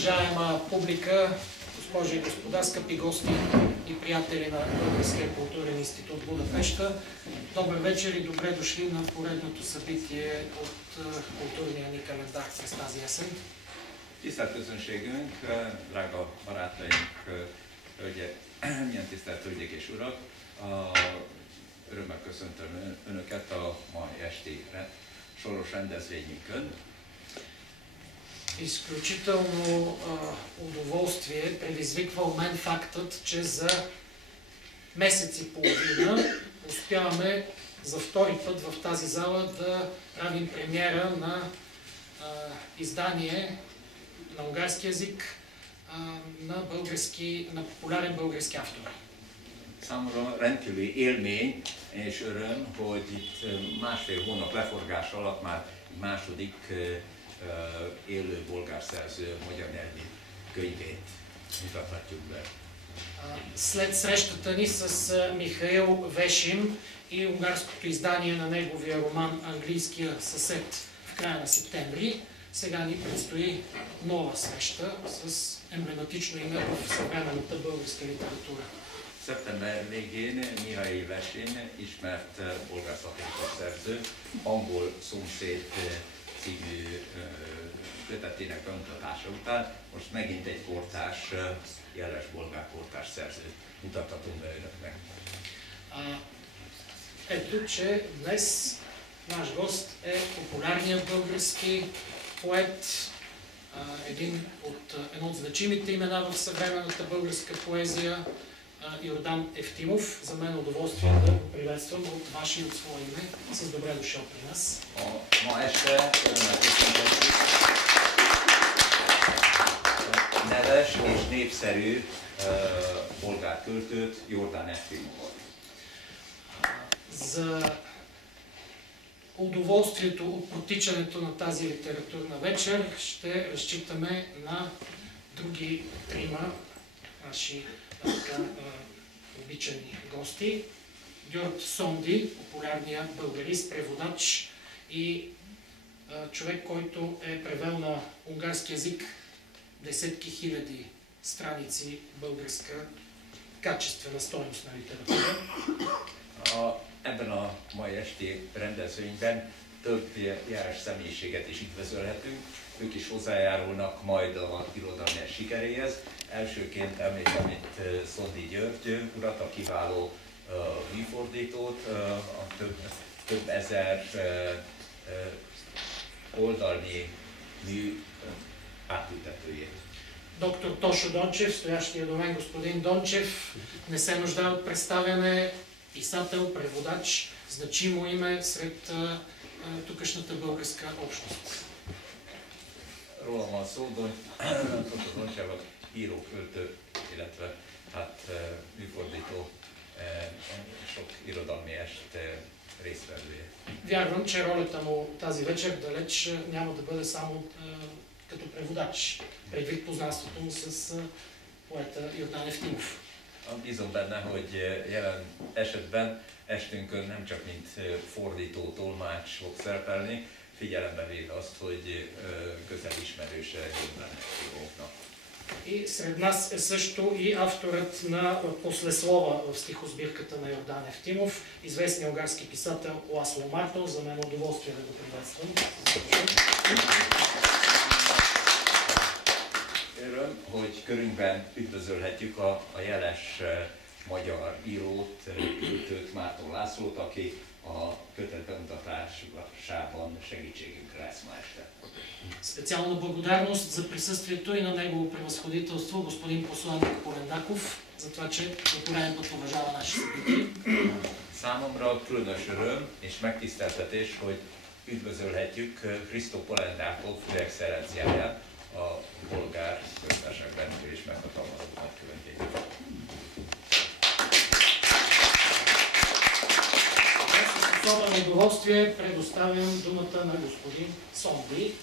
Уважаема публика, госпожи и господа, скъпи гости и приятели на Българския културен институт Будапеща, добър вечер и добре дошли на поредното събитие от културния ни календар през тази есен. Tisztelt közönségünk, drága barátaink, milyen tisztelt hölgyek és urak! Örömmel köszöntöm Önöket a mai esti soros rendezvényünkön. Изключително удоволствие предизвиква у мен фактът, че за месец и половина успяваме за втори път в тази зала да правим премиера на издание на унгарски язик на популярен български автор. Számomra rendkívüli élmény és öröm, hogy itt másfél hónap leforgás alatt már második élő bolgár szerző magyar nyelvi könyvét mutathatjuk be. След срещата ни с Михаил Вешим и унгарското издание на неговия роман "Английския съсед" в края на септември, сега ни предстои нова среща с емблематично име в съвременната българска литература. Szeptember végén Mihály Vesin, ismert bolgár szakíró szerző, Angol szomszéd című kötetének bemutatása után most megint egy kortárs, jeles bolgár kortárs szerzőt mutathatunk be Önöknek. Ето, че днес наш гост е популярният български поет, едно от значимите имена в съвременната българска поезия, Йордан Евтимов. За мен е удоволствие да го приветствам от ваше и от свое име. С добре дошъл при нас. Ma este örömmel köszöntöm neves és népszerű bolgár költőt, Jordan Eftimovot. За удоволствието от протичането на тази литературна вечер ще разчитаме на други трима наши обичани гости. Георг Сонди, популярният българист, преводач и човек, който е превел на унгарски язик десетки хиляди страници българска качествена стойностна литература. Ebben a mai esti rendezvényben több jeles személyiséget is üdvözölhetünk. Ők is hozzájárulnak majd a irodalmi sikeréhez. Elsőként említem itt Szondi György urat, a kiváló műfordítót, a több ezer oldalnyi mű átültetőjét. Доктор Тошо Дончев, стоящия до мен господин Дончев, не се нуждае от представяне, писател, преводач, значимо име сред тукашната българска общност. Rólam van szó, Tошо Doncsev író, költő, illetve műfordító, sok irodalmi est résztvevője. Вярвам, че ролята му тази вечер далеч няма да бъде само като преводач, предвид познанството му с поета Йордан Евтимов. Bízom benne, hogy jelen esetben estünkön nem csak mint fordító, tolmács fog szerepelni, figyelembe véve azt, hogy közel ismerőse Jordan Eftimovnak. И сред нас е също и авторът на послеслова в стихосбирката на Йордан Евтимов, известният унгарски писател Ласло Мартел. За мен е удоволствие да го приветствам. Öröm, hogy körünkben üdvözölhetjük a jeles magyar írót, költőt, Márton Lászlót, aki a kötet bemutatásában segítségünkre lesz ma este. Специална благодарност за присъствието и на негово превъзходителство господин посланник Полендаков, за това, че за пореден път уважава наши събития. Számomra különös öröm és megtiszteltetés, hogy üdvözölhetjük Hristo Polendákov főexcellenciáját, a bolgár köztársaság rendkívül és meghatalmazott nagykövetét. Особено удоволствие предоставям думата на господин Сонди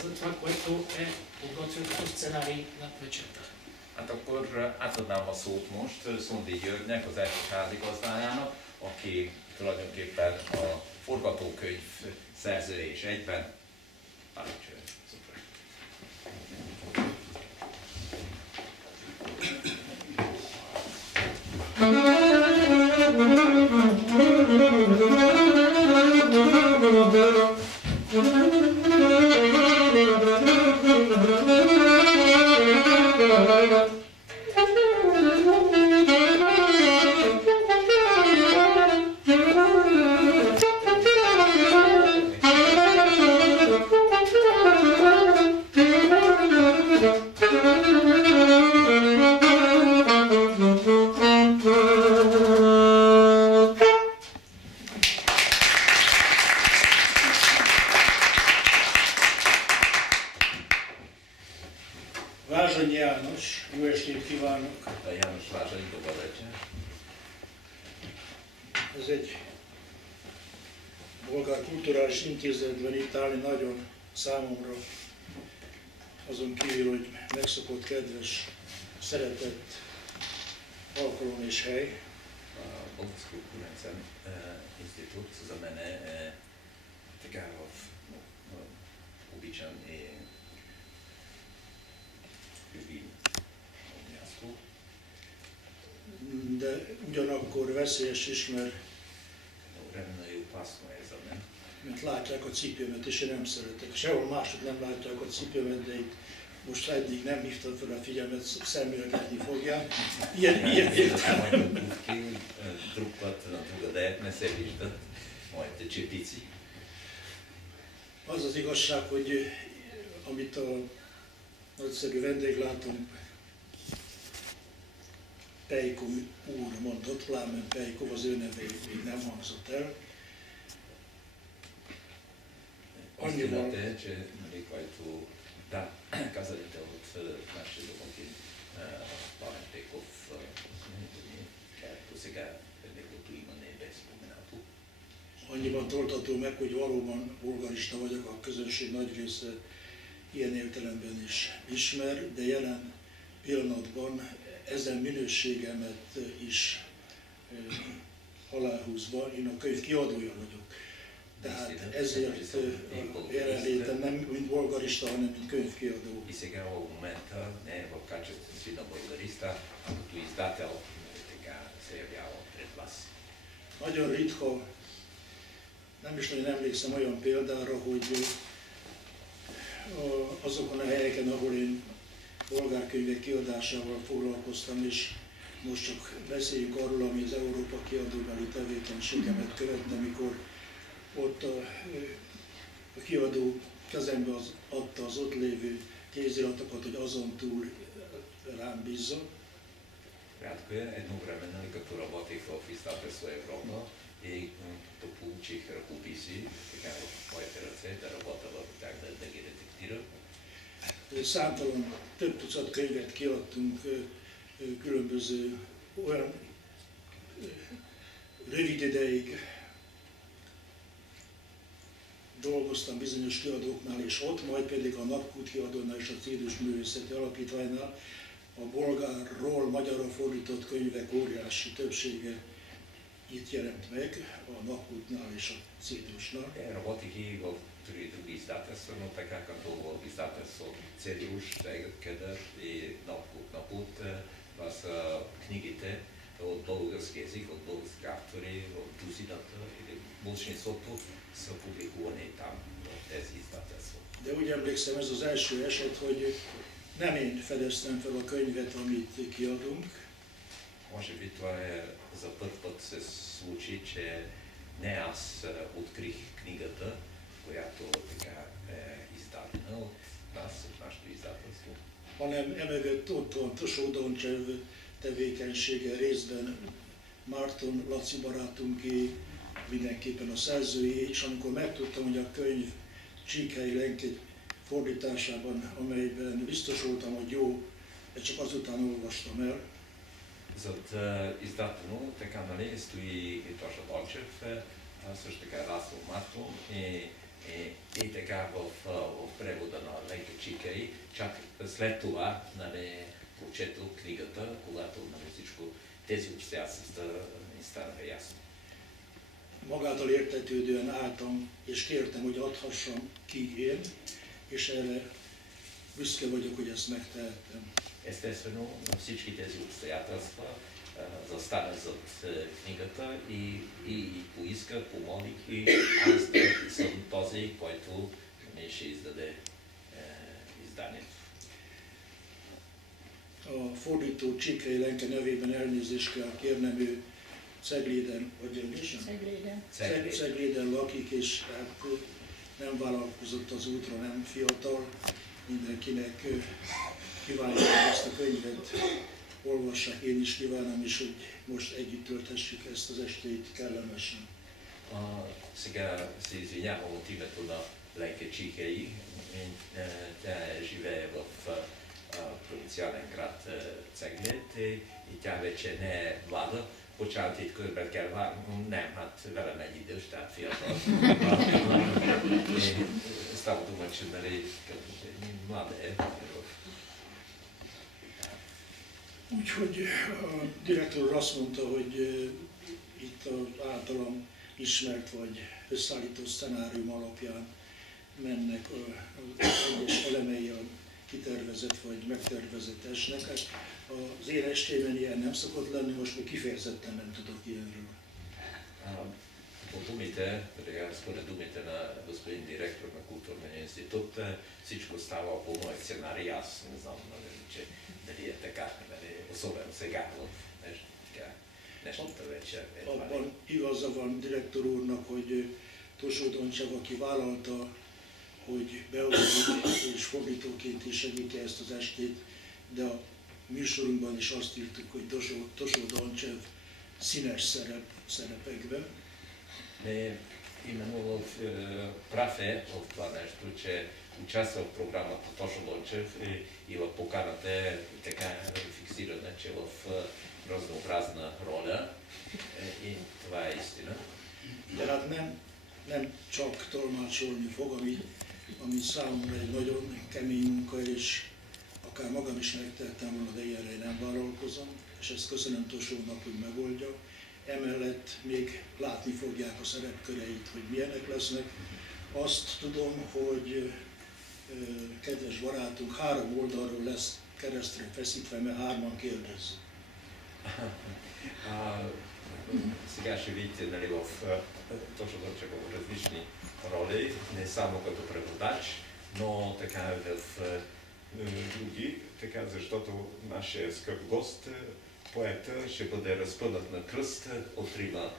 за това, което е подготвил като сценарий на вечерта. Hát akkor átadnám a szót most Szondi Györgynek, az első házigazdájának, aki tulajdonképpen a forgatókönyv szerzője és egyben parancsolja. Vázsony János, jó estét kívánok! A János Vázsony Dobalecse. Ez egy bolgár kulturális intézetben itt állni nagyon számomra, azon kívül, hogy megszokott, kedves, szeretett alkalom és hely. Bolgarskog kulturellt institut, så som tycker av običan i Wien. De ugyanakkor veszélyes is, mert látják a cipőmet, és én nem szeretek. Sehol máshogy nem látják a cipőmet, de itt most eddig nem hívtam fel a figyelmet, szemlélgetni fogják. Ilyen értelmű. Az az igazság, hogy amit a nagyszerű vendéglátom Peikó úr mondott, Plámen Peikó, az ő neve még nem hangzott el. Annyival... Annyiban toltató meg, hogy valóban bolgarista vagyok, a közönség nagy része ilyen értelemben is ismer, de jelen pillanatban ezen minőségemet is aláhúzva, én a könyv kiadója vagyok. Tehát ezért jelenlétem nem mint bolgarista, hanem mint könyvkiadó. Nagyon ritka, nem is nagyon emlékszem olyan példára, hogy azokon a helyeken, ahol én bolgár könyvek kiadásával foglalkoztam, és most csak beszéljünk arról, ami az Európa kiadóbeli tevékenységemet követte, amikor ott a kiadó kezembe adta az ott lévő kéziratokat, hogy azon túl rám bízza. Kratko je, jedno vremena literatúra teh izdateljstva Evropa i to poučih rukopisi, така моите ръце, да работя так, да ги редактира. Számtalan több tucat könyvet kiadtunk, különböző olyan rövid ideig dolgoztam bizonyos kiadóknál és ott, majd pedig a Napkút kiadónál és a Cédus Művészeti Alapítványnál a bolgárról magyarra fordított könyvek óriási többsége itt jelent meg, a Napkútnál és a Cédusnál. Работих и в други издателства, но така като в издателство Цедруш, Тегър и Напкут, това са книгите от български език, от български автори, от дузината или большинството са публикувани там, в тези издателства. De úgy emlékszem, ez az első eset, hogy nem én fedeztem fel a könyvet, amit kiadunk. Може би това е за първ път се случи, че не аз открих книгата, която така е издадена от нас, от нашето издателство. Hanem emögött ott van Tosó Doncsev tevékenysége részben, Márton Laci barátunké, mindenképpen a szerzőjé, és amikor megtudtam, hogy a könyv Csíkhelyi Lenki fordításában, amelyben biztos voltam, hogy jó, de csak azután olvastam el. Зад издателно, така, нали, стои и Тоша Дончев, също така Ласло Мартон и така в превода на Ленка Чикей. Чак след това, нали, прочетох книгата, когато, нали, всичко тези обстоятелства ми станаха ясни. Magától értetődően álltam, és kértem, hogy adhassam ki én, és erre büszke vagyok, hogy ezt megtehettem. Естествено, на всички тези обстоятелства застана зад книгата и поиска, помолих и аз да съм този, който ще издаде изданието. A fordító Csikei Lenke nevében elnézést kell kérnem, ő Cegléden, vagy Cegléden lakik, és hát nem vállalkozott az útra, nem fiatal. Mindenkinek kívánjuk ezt a könyvet, olvassák, én is kívánom is, hogy most együtt tölthessük ezt az estét kellemesen. Сега се извинявам от името на Ленка Чикей. Тя живее в провинциален град Cegléd, и тя вече не е млада. Bocsánat, itt körben kell várnom, nem, hát velem egy idős, tehát fiatal. Stavo tłumaczymy, młode. Úgyhogy a direktor azt mondta, hogy itt az általam ismert vagy összeállított szenárium alapján mennek az egyes elemei a kitervezett vagy megtervezett esnek. Az én estében ilyen nem szokott lenni, most még kifejezetten nem tudok ilyenről. По думите, според думите на господин директор на Културния институт, всичко става по мой сценарий. Аз не знам, дали е така, особено сега в dnešната вечер. Abban igaza van direktor úrnak, hogy Tosó Doncsev, aki vállalta, hogy beolvasni és fordítóként is segíti ezt az estét, de a műsorunkban is azt írtuk, hogy Tosó Doncsev színes szerepekben. Именно прав е в това нещо, че участва в програмата Тошо Дончев и в поканата е така фиксирана, че в разнообразна роля и това е истина. Tehát nem csak tolmácsolni fog, ami számomra egy nagyon kemény munka, és akár magam is megtehettem volna, de ilyenre nem vállalkozom, és ezt köszönöm Tosónak, hogy megoldja. Emellett még látni fogják a szerepköreit, hogy milyenek lesznek. Azt tudom, hogy kedves barátunk 3 oldalról lesz keresztre feszítve, mert 3-an kérdez. Сега ще видите, нали, в Тошо Дончева в различни роли, не само като преводач, но така и в други, така, защото нашия скъп гост, поета, ще бъде разпънат на кръст от 3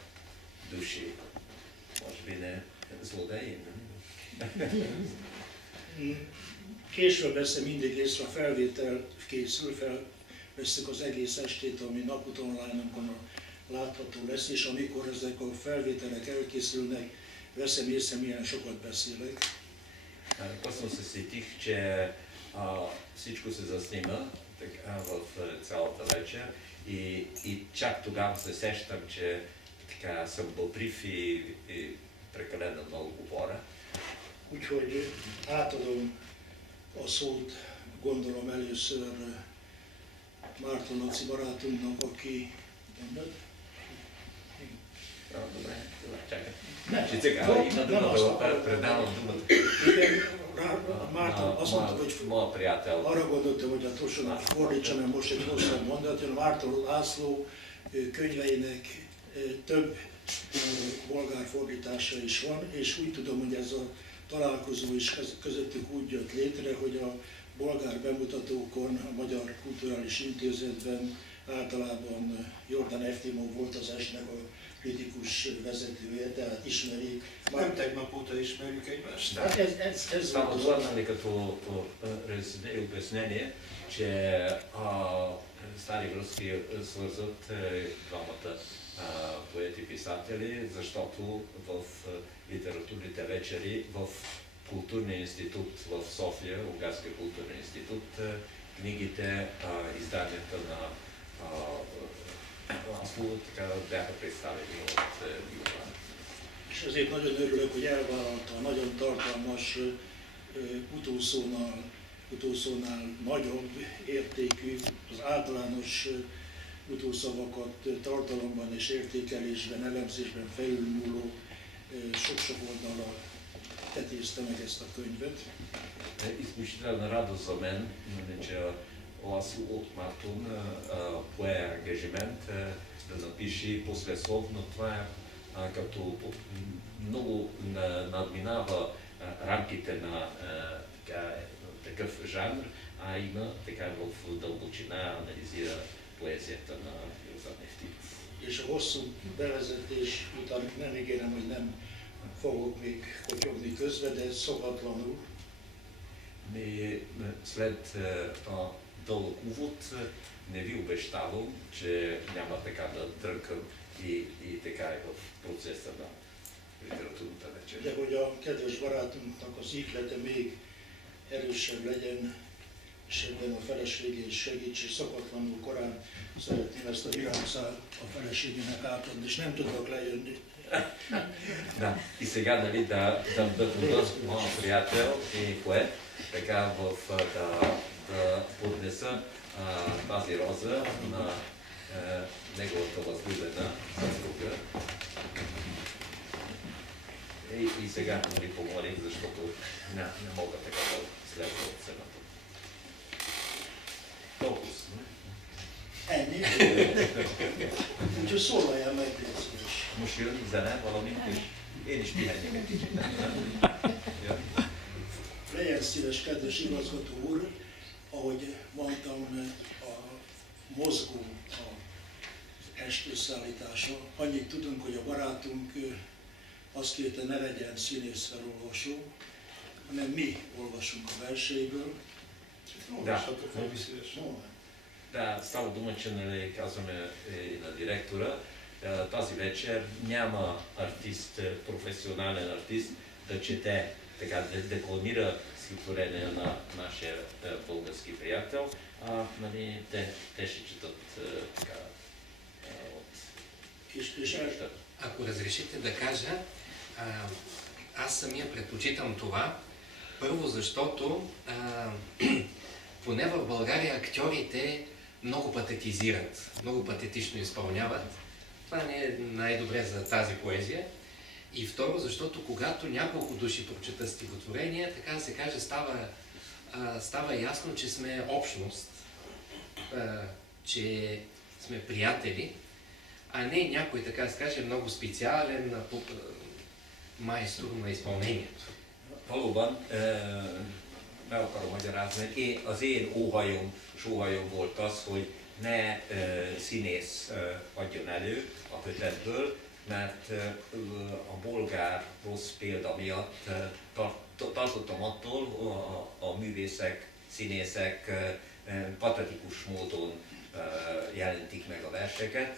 души. Може би не zlodei, Később persze mindig észre a felvétel készül, felvesszük az egész estét, ami Naput Online-on látható lesz, és amikor ezek a felvételek elkészülnek, veszem észre, milyen sokat beszélek. Късно се сетих, че всичко се заснима в цялата вечер и чак тогава се сещам, че така съм бълбрив и прекалено много говоря. Úgyhogy átadom a szót, gondolom először Márton Laci barátunknak, aki... Добре, чакай. Значи сега има думата, предавам думата. Márton azt mondta, hogy моя приятел. Arra gondoltam, hogy a Tosónak fordítsa, mert most egy hosszabb mondat, hogy Márton László könyveinek több bolgár fordítása is van, és úgy tudom, hogy ez a találkozó is közöttük úgy jött létre, hogy a bolgár bemutatókon, a Magyar Kulturális Intézetben általában Jordan Eftimov volt az esnek a kritikus vezetője, tehát ismeri. Nem tegnap óta ismerjük egymást? Hát ez Само това, нали, като разсъдение, обяснение, че стари връзки свързват двамата поети-писатели, защото в литературните вечери в Културния институт в София, Унгарския културен институт, книгите, изданията на László bяха представени от József. És ezért nagyon örülök, hogy elvállalta a nagyon tartalmas, utószónál nagyobb értékű, az általános utószavakat tartalomban és értékelésben, elemzésben felülmúló sok-sok oldalra tetézte meg ezt a könyvet. Изключителна радост за мен, че Ласло от Мартун пое ангажимент да напише послесловно. Това е като много надминава рамките на такъв жанр, а има така в дълбочина анализира поезията на József Neftit. És a hosszú bevezetés után nem ígérem, hogy nem fogok még kotyogni közben, de szokatlanul. След дълъг увод не ви обещавам, че няма така да трънкам и така е в процеса на literatúrната вечер. De hogy a kedves barátunknak az íhlete még erősebb legyen, és ebben a felesége is segíts, és szokatlanul korán szeretném ezt a virágszál a feleségének átadni, és nem tudok lejönni. Да, и сега нали, да вдъхновя моят приятел и поет, така да поднеса тази роза на неговата възлюбена съпруга. И сега нали, помолим, защото не мога така да следва от сцената. Толкова. Ennyi? Úgyhogy szólaljál meg, légy szíves. Most jön zene valamint, és én is pihenjek egy kicsit. Legyen szíves, kedves igazgató úr, ahogy mondtam, a mozgó a est összeállítása. Annyit tudunk, hogy a barátunk azt kérte, ne legyen színész felolvasó, hanem mi olvasunk a verseiből. Да, става дума, че нали, казваме и на директора, тази вечер няма артист, професионален артист да чете, така да декламира стихотворение на нашия български приятел, а нали, те ще четат така от... Ако разрешите да кажа, аз самия предпочитам това. Първо, защото поне в България актьорите много патетизират, много патетично изпълняват. Това не е най-добре за тази поезия. И второ, защото когато няколко души прочетат стихотворения, така да се каже, става ясно, че сме общност, че сме приятели, а не някой, така да се каже, много специален майстор на изпълнението. Valóban meg akarom magyarázni, az én sóhajom volt az, hogy ne színész adjon elő a kötetből, mert a bolgár rossz példa miatt tartottam attól, a művészek, színészek patetikus módon jelentik meg a verseket.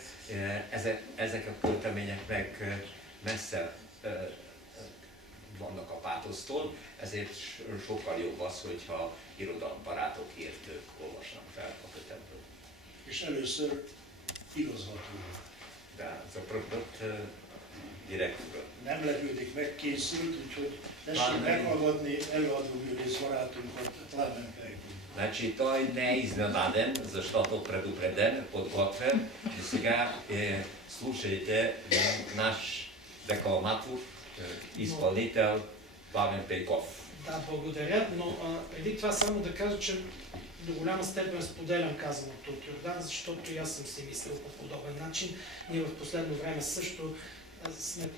Ezek a költemények meg messze vannak a pátosztól, ezért sokkal jobb az, hogyha irodalombarátok, értők olvasnak fel a kötetből. És először igazgató. De ez a produkt direktúra. Nem lepődik meg, készült, úgyhogy tessék meghallgatni előadóművész barátunkat, Plamen Fergus. Значи той не е изненаден, защото предупреден, подготвен. И сега слушайте наш декламатор, изпълнител Пламен Пейков. Да, благодаря, но преди това само да кажа, че до голяма степен споделям казаното от Йордан, защото и аз съм си мислил по подобен начин. Ние в последно време също сме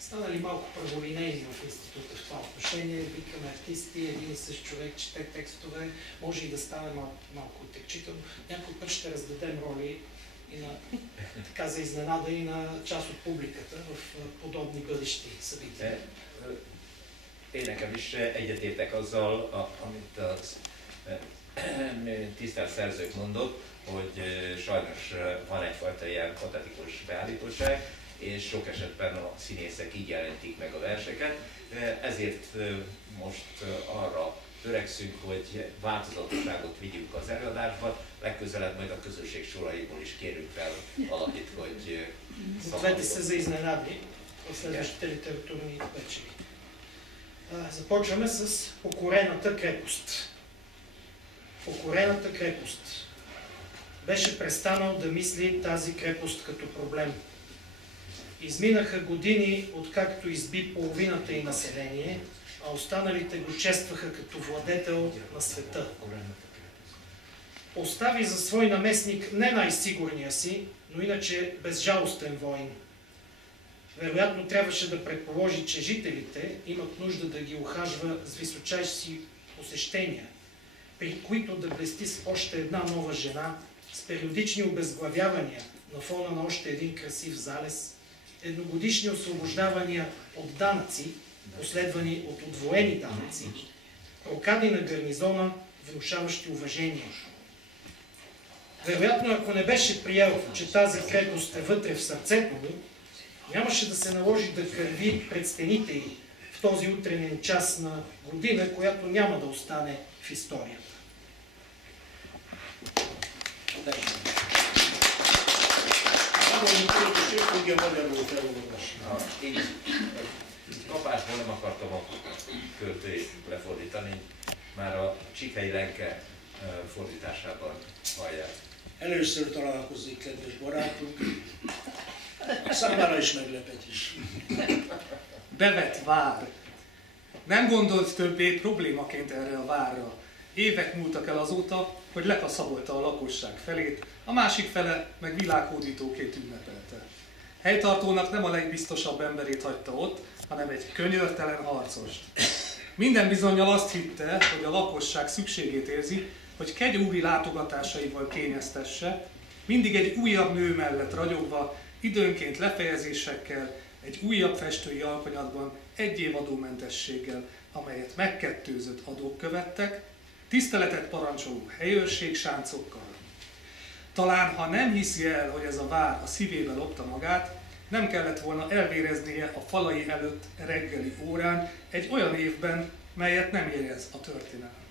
станали малко праволинейни в института в това отношение. Викаме артисти, един и същ човек чете текстове, може и да стане малко отекчително. Някой път ще раздадем роли и на, така за изненада и на част от публиката в подобни бъдещи събития. Én nekem is egyetértek azzal, amit a tisztelt szerzők mondott, hogy sajnos van egyfajta ilyen patetikus beállítóság, és sok esetben a színészek így jelentik meg a verseket. Ezért most arra törekszünk, hogy változatosságot vigyünk az előadásba, legközelebb majd a közösség soraiból is kérünk fel valakit, hogy Гответе се за изненади в следващите литературни вечери. Започваме с Покорената крепост. Покорената крепост. Беше престанал да мисли тази крепост като проблем. Изминаха години, откакто изби половината и население, а останалите го честваха като владетел на света. Остави за свой наместник не най-сигурния си, но иначе безжалостен воин. Вероятно трябваше да предположи, че жителите имат нужда да ги ухажва с височайши посещения, при които да блести с още една нова жена, с периодични обезглавявания на фона на още един красив залез, едногодишни освобождавания от данъци, последвани от удвоени данъци, рокади на гарнизона, внушаващи уважение. Вероятно, ако не беше приел, че тази крепост е вътре в сърцето му, нямаше да се наложи да кърви пред стените й в този утренен час на година, която няма да остане в историята. Kapásból nem akartam a költőjét lefordítani, már a Csikhely Lenke fordításában hallják. Először találkozik, kedves barátunk, számára is meglepetés. Bevett vár. Nem gondolt többé problémaként erre a várra. Évek múltak el azóta, hogy lekaszabolta a lakosság felét, a másik fele meg világhódítóként ünnepelte. Helytartónak nem a legbiztosabb emberét hagyta ott, hanem egy könyörtelen harcost. Minden bizonnyal azt hitte, hogy a lakosság szükségét érzi, hogy kegyúri látogatásaival kényeztesse, mindig egy újabb nő mellett ragyogva, időnként lefejezésekkel, egy újabb festői alkonyatban egy év adómentességgel, amelyet megkettőzött adók követtek, tiszteletet parancsoló helyőrségsáncokkal. Talán, ha nem hiszi el, hogy ez a vár a szívébe lopta magát, nem kellett volna elvéreznie a falai előtt reggeli órán egy olyan évben, melyet nem érez a történelem.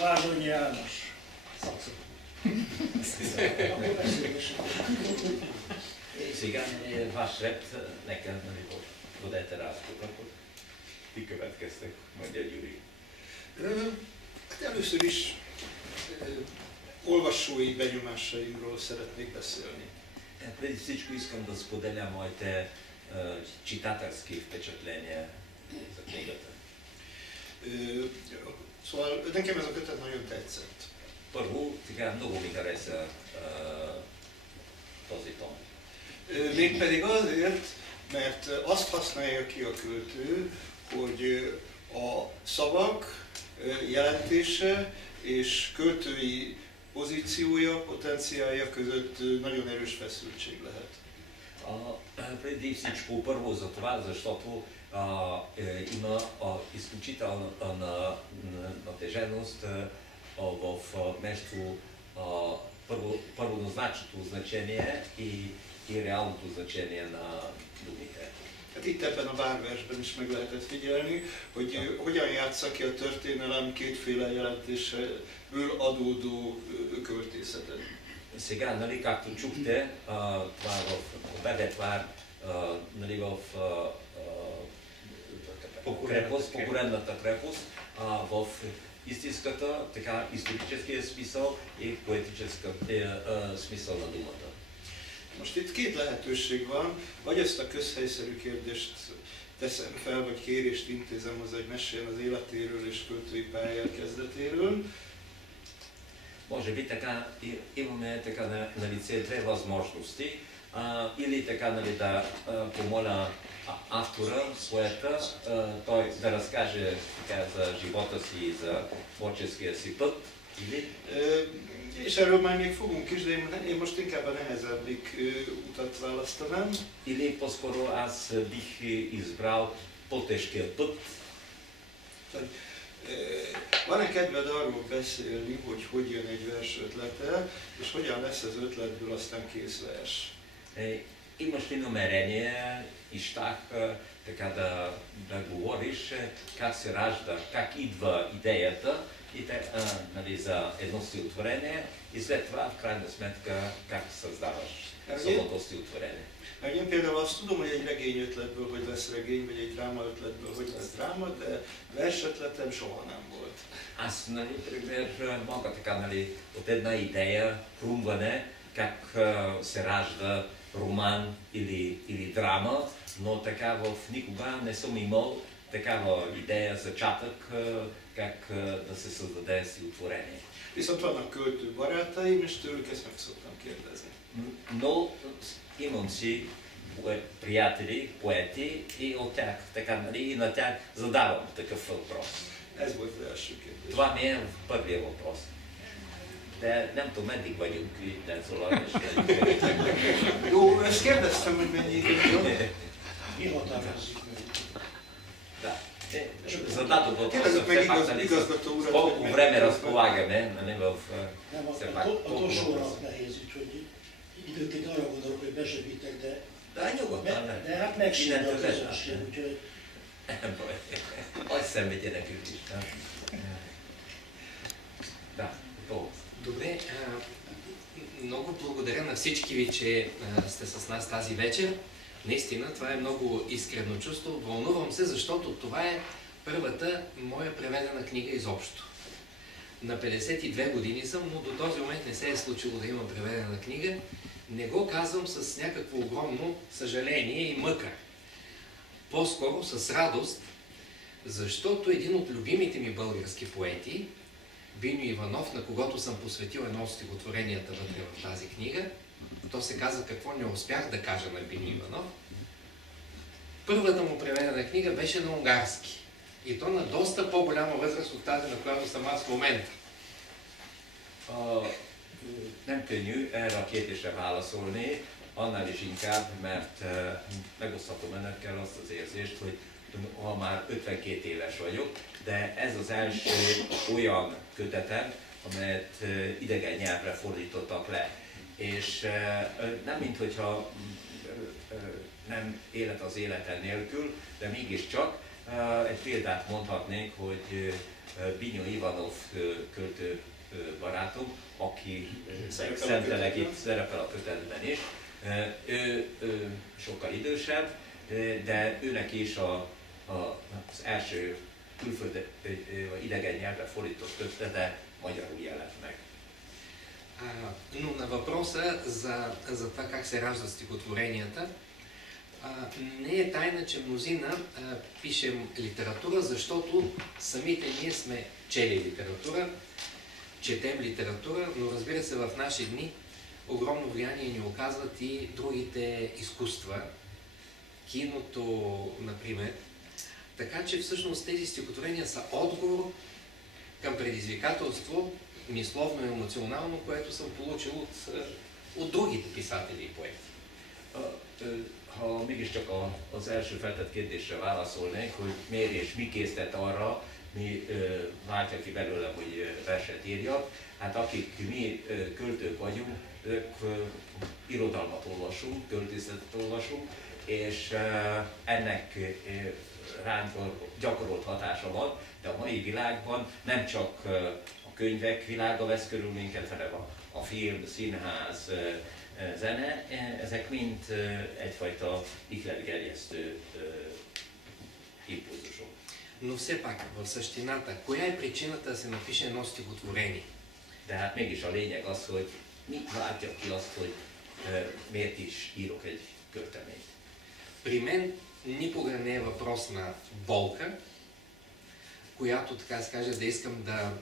Vázsonyi János. Igen, váš recept nekem podajte rázkot, akkor ti következtek, mondja Gyuri. Hát először is olvasói benyomásaimról szeretnék beszélni. Преди всичко искам да споделя моите читателски впечатления за книгата. Szóval nekem ez a kötet nagyon tetszett. Първо, сега много ми хареса този том. Mégpedig azért, mert azt használja ki a költő, hogy a szavak jelentése és költői pozíciója, potenciálja között nagyon erős feszültség lehet. Преди всичко, първо за това, защото има изключителна натеженост между първозначното значение и реалното значение на думите. Hát itt ebben a várversben is meg lehetett figyelni, hogy hogyan játsza ki a történelem kétféle jelentésből adódó költészetet. Сега, нали, както чухте, това в Бевет вар, нали, в покоренната крепост, в истинската, така, историческия смисъл и поетическия смисъл на думата. Most itt két lehetőség van, vagy ezt a közhelyszerű kérdést teszem fel, vagy kérést intézem hozzá, hogy meséljen az életéről és költői pályája kezdetéről. Може би така имаме така на лице две възможности. Или така, нали, да помоля автора, поета, той да разкаже така за живота си и за творческия си път. Или... És erről már még fogunk is, de én most inkább a nehezebbik utat választanám. Или по-скоро аз бих избрал по-тежкия път. Van-e kedved arról beszélni, hogy jön egy vers ötlete, és hogyan lesz az ötletből aztán kész vers? Имаш ли намерение и щах така да говориш как се ражда, как идва идеята и нали, за едно стихотворение и след това в крайна сметка как създаваш самото стихотворение? Én például azt tudom, hogy egy regény ötletből hogy lesz regény, vagy egy dráma ötletből hogy lesz dráma, de vers ötletem soha nem volt. Аз, нали, пример, мога така, нали, от една идея, хрумване, как се ражда роман или драма, но така никога не съм имал такава идея за чатък, как да се създаде стихотворение. Viszont vannak költő barátaim, és tőlük ezt meg szoktam kérdezni. Но имам си приятели, поети и от тях, така, нали, и на тях задавам такъв въпрос. Ez volt az első kérdés. Това ми е първият въпрос. De nem tudom, meddig vagyunk itt, szóval. Jó, ezt kérdeztem, hogy mennyi idő van. Mi határozzuk meg? Да. Зададох въпроса, Kérdezzük meg все пак, нали, igazgató urat, колко hogy време mennyi разполагаме, нали, в... Nem, все пак, a колко sorra въпроса. nehéz, úgyhogy időnként arra gondolok, hogy besegítek, De nyugodtan, nem. de hát megsírja a Innentől közönség, nem. úgyhogy Nem baj. Hagyj szenvedjenek ők is, nem? Да, то. Добре, много благодаря на всички ви, че сте с нас тази вечер. Наистина, това е много искрено чувство. Вълнувам се, защото това е първата моя преведена книга изобщо. На 52 години съм, но до този момент не се е случило да имам преведена книга. Не го казвам с някакво огромно съжаление и мъка. По-скоро с радост, защото един от любимите ми български поети, Биньо Иванов, на когото съм посветил едно от стихотворенията вътре в тази книга, то се казва "Какво не успях да кажа на Биньо Иванов", първата му преведена книга беше на унгарски. И то на доста по-голяма възраст от тази, на която съм аз в момента. Nem könnyű erre a kérdésre válaszolni, annál is inkább, mert megoszthatom önökkel azt az érzést, hogy ha már 52 éves vagyok, de ez az első olyan kötetem, amelyet idegen nyelvre fordítottak le. És nem minthogyha nem élet az életen nélkül, de mégiscsak egy példát mondhatnék, hogy Binió Ivanov költő barátom, aki Szentelek itt szerepel a kötetben is, ő sokkal idősebb, de őnek is az első külföldi idegen nyelvre fordított kötete magyarul jelent meg. Но на въпроса за това как се раждат стихотворенията, не е тайна, че мнозина пишем литература, защото самите ние сме чели литература, четем литература, но разбира се в наши дни огромно влияние ни оказват и другите изкуства, киното, например. Така че всъщност тези стихотворения са отговор към предизвикателство, мисловно и емоционално, което съм получил от другите писатели и поети. Ha mégiscsak az első feltett kérdésre válaszolnék, hogy miért és mi késztet arra, mi váltja ki belőlem, hogy verset írjak, hát akik mi költők vagyunk, ők irodalmat olvasunk, költészetet olvasunk, és ennek ránk gyakorolt hatása van, de a mai világban nem csak a könyvek világa vesz körül minket, hanem a film, színház, zene, ezek mind egyfajta ihletgerjesztő impulzusok. Но все пак, в същината, коя е причината да се напише едно стихотворение? De hát mégis a lényeg az, hogy mi váltja ki azt, hogy miért is írok egy költeményt. При мен никога не е въпрос на болка, която, така се каже, да искам да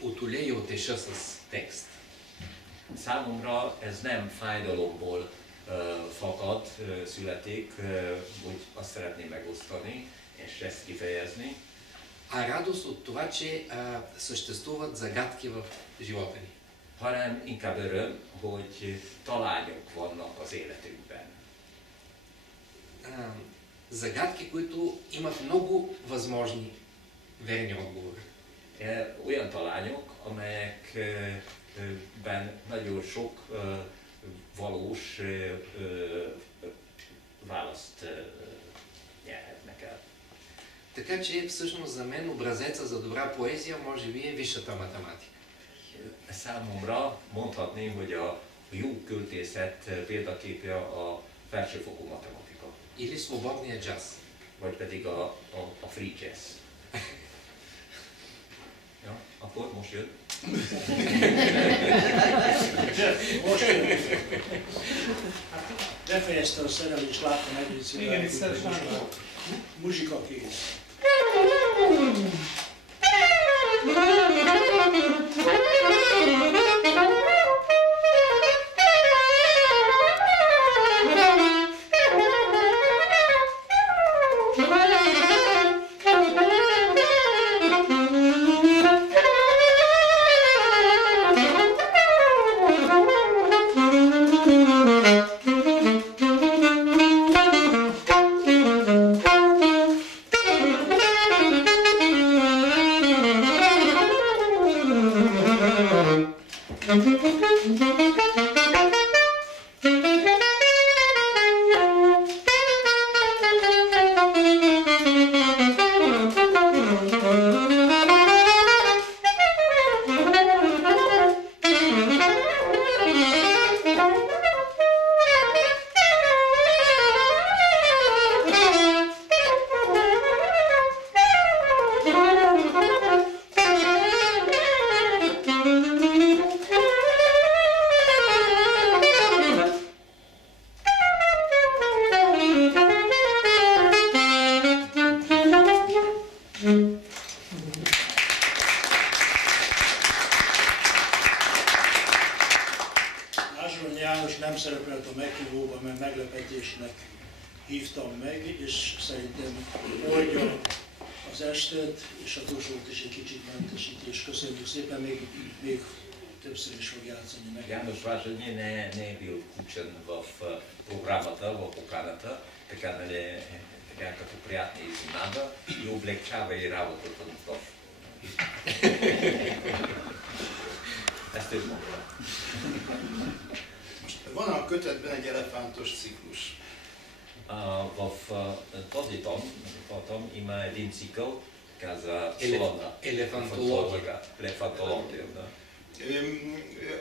отолея и отеша с текст. Számomra ez nem fájdalomból fakad, születik, hogy azt szeretném megosztani és ezt kifejezni. А радост от това, че съществуват загадки в живота ни. Hanem inkább öröm, hogy talányok vannak az életünkben. Загадки, които имат много възможни верни отговори. Olyan talányok, amelyekben nagyon sok valós választ nyerhetnek el. Така че всъщност за мен образеца за добра поезия може би е висшата математика. Számomra mondhatném, hogy a jó költészet példaképje a felsőfokú matematika. Или свободния джаз. Vagy pedig a free jazz. Ja, akkor most jön. Most befejezte a szerelést, láttam egész Igen, itt szerelést. Muzsika kész. Hívtam meg, és szerintem oldja az estet, és a Dozsót is egy kicsit mentesíti, és köszönjük szépen, még többször is fog játszani meg. Janusz Vážení не бил включен в програмата, в поканата, така нали, така като приятна изненада и облегчава и работата на Дозсо. Ezt ő mondta. Van a kötetben egy elefántos ciklus. В този том има един цикъл, каза Солона. Elefantológia. Elefantológia, да.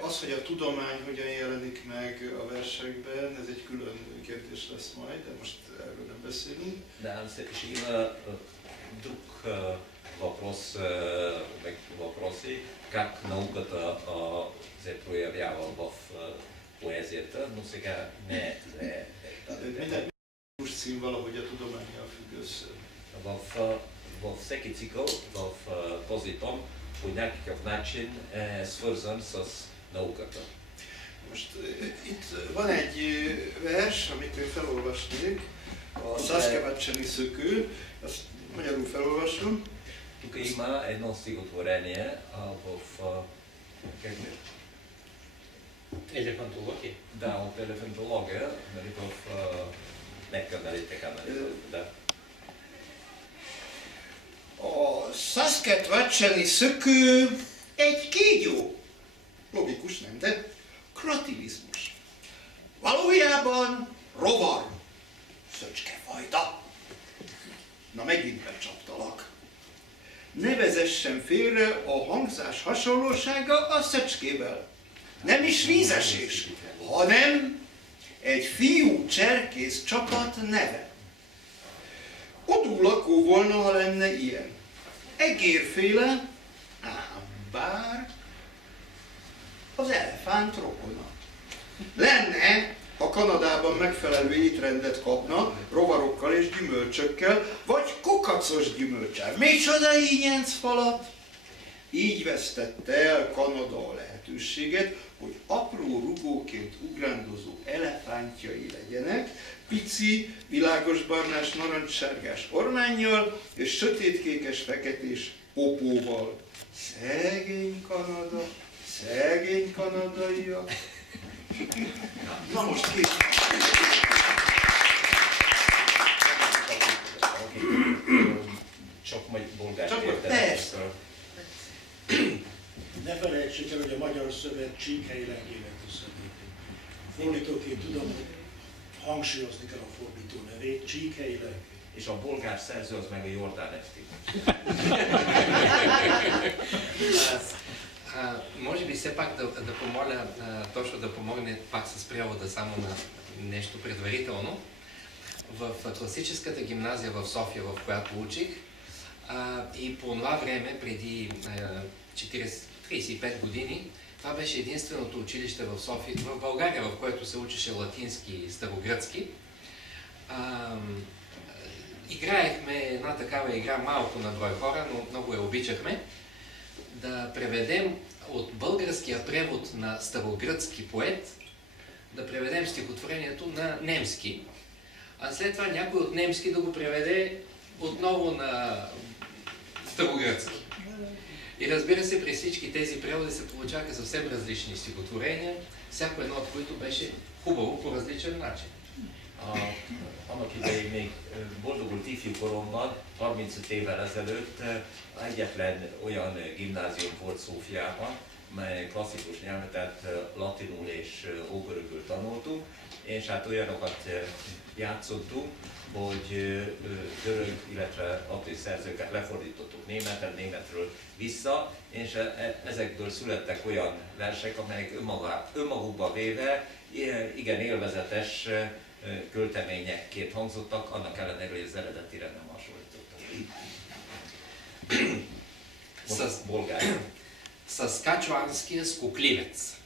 Az, hogy a tudomány hogyan jelenik meg a versekben, ez egy külön kérdés lesz majd, de most erről nem beszélünk. Да, ще има друг въпроси, как науката се проявява в поезията, но сега не е Minden cím valahogy a tudománnyal függ össze. Във всеки цикъл, в този том, по някакъв начин е свързан с науката. Most itt van egy vers, amit én felolvasnék, a Saskevatcheni szökő, azt magyarul felolvasom. Тук има едно стихотворение в Елефантология? Да, от елефантология, нали, в нека, нали, така, нали, да. A Saskevatcheni szökő egy kígyó. Logikus, nem, de krativizmus. Valójában rovar, szöcskefajta. Na megint becsaptalak. Ne vezessen félre a hangzás hasonlósága a szöcskével. Nem is vízesés, hanem egy fiú cserkész csapat neve. Odú lakó volna, ha lenne ilyen. Egérféle, ám bár az elefánt rokona. Lenne, ha Kanadában megfelelő étrendet kapna, rovarokkal és gyümölcsökkel, vagy kukacos gyümölccsel. Micsoda ínyenc falat! Így vesztette el Kanada a lehetőséget, hogy apró rugóként ugrándozó elefántjai legyenek, pici, világosbarnás, narancssárgás ormánnyal és sötétkékes, feketés popóval. Szegény Kanada, szegény kanadaiak. Na most két. Csak majd bolgár Csak persze. Ne felejtsék el, hogy a Magyar Szövet csíkhelyileg élet összevétel. Fordítóként tudom, hogy hangsúlyozni kell a fordító nevét, csíkhelyileg. És a bolgár szerző az meg a Jordán Ефтим. Може би все пак да помоля точно да помогне пак с превода само на нещо предварително. В класическата гимназия в София, в която учих, и по това време, преди 35 години. Това беше единственото училище в София, в България, в което се учеше латински и старогръцки. Играехме една такава игра малко на брой хора, но много я обичахме. Да преведем от българския превод на старогръцки поет, да преведем стихотворението на немски, а след това някой от немски да го преведе отново на старогръцки. И разбира се, при всички тези преводи се получаваха съвсем различни стихотворения, всяко едно от които беше хубаво по различен начин. Annak idején még boldogult ifjúkoromban, 35 évvel ezelőtt egyetlen olyan gimnázium volt Szófiában, mely klasszikus nyelvetet latinul és ógörögül tanultunk, és hát olyanokat játszottunk, hogy görög, illetve latin szerzőket lefordítottuk németről vissza, és ezekből születtek olyan versek, amelyek önmagukba véve igen élvezetes költeményekként hangzottak, annak ellenére, hogy az eredetire nem hasonlítottak. Bolgár. Saskatchewanския скукливец.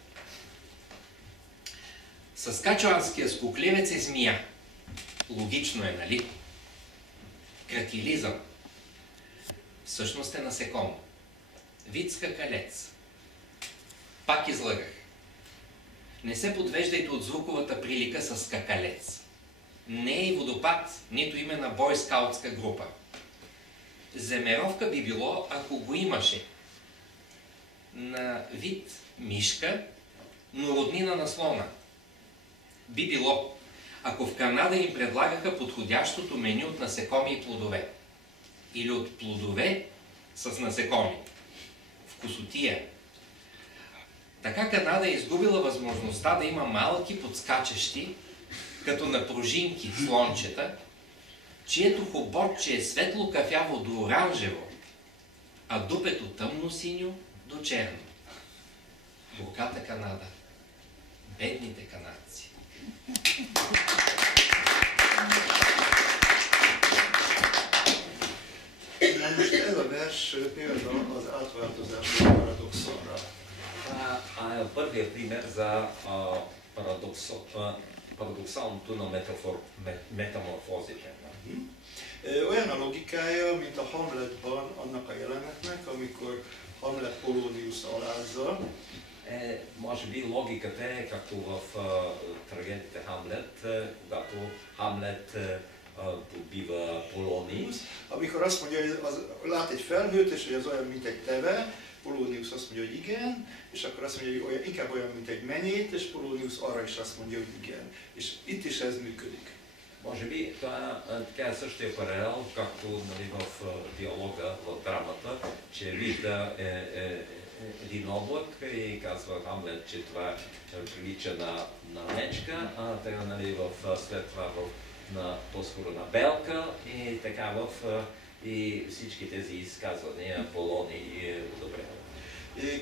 Saskatchewanския скукливец е змия. Логично е, нали? Кратилизъм. Всъщност е насекомо. Вид скакалец. Пак излъгах. Не се подвеждайте от звуковата прилика с скакалец. Не е и водопад, нито име на бойскаутска група. Земеровка би било, ако го имаше. На вид мишка, но роднина на слона. Би било, ако в Канада им предлагаха подходящото меню от насекоми и плодове. Или от плодове с насекоми. Вкусотия. Така Канада е изгубила възможността да има малки подскачащи, като на пружинки слончета, чието хоборче е светло кафяво до оранжево, а дупето тъмно-синьо до черно. Богата Канада. Бедните канадци. Na most ez a vers példa az átváltozású paradoxonra. Първият пример за парадоксалното на метаморфозите. Olyan a logikája, mint a Hamletban annak a jelenetnek, amikor Hamlet Polonius alázza. Може би логиката е както в трагедията Хамлет, когато Хамлет побива Polonius. Amikor azt mondja, hogy lát egy felhőt, és hogy az olyan, mint egy teve, Polonius azt mondja, hogy igen, és akkor azt mondja, hogy inkább olyan, mint egy menyét, és Polonius arra is azt mondja, hogy igen. És itt is ez működik. Може би това е същия паралел, както в диалога, в драмата, че вижда един облак и казва Хамлет, че това прилича на мечка, а така след това по-скоро на белка и така и всички тези изказвания Полоний одобрява.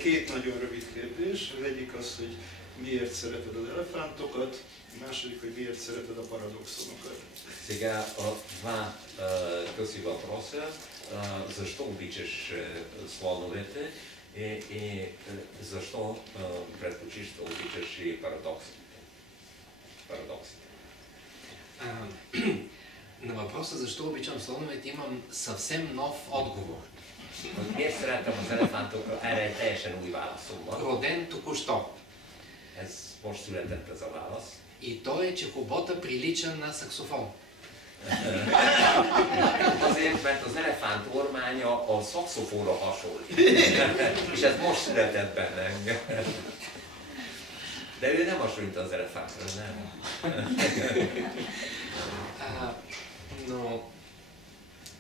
Két nagyon rövid kérdés. Az egyik az, hogy miért szereted az elefántokat, a második, hogy miért szereted a paradoxonokat. Сега два къси въпроса. Защо обичаш слоновете и защо предпочиташ обичаш и парадоксите? На въпроса защо обичам слоновете имам съвсем нов отговор. Miért szeretem az elefántokra? Erre teljesen új válaszom van. Роден току-що. Most született ez a válasz. И то е, че хобота прилича на саксофон. Azért, mert az elefánt ormánya a szaxofonra hasonlít. És ez most született bennem. De ő nem hasonlít az elefántra, nem? Но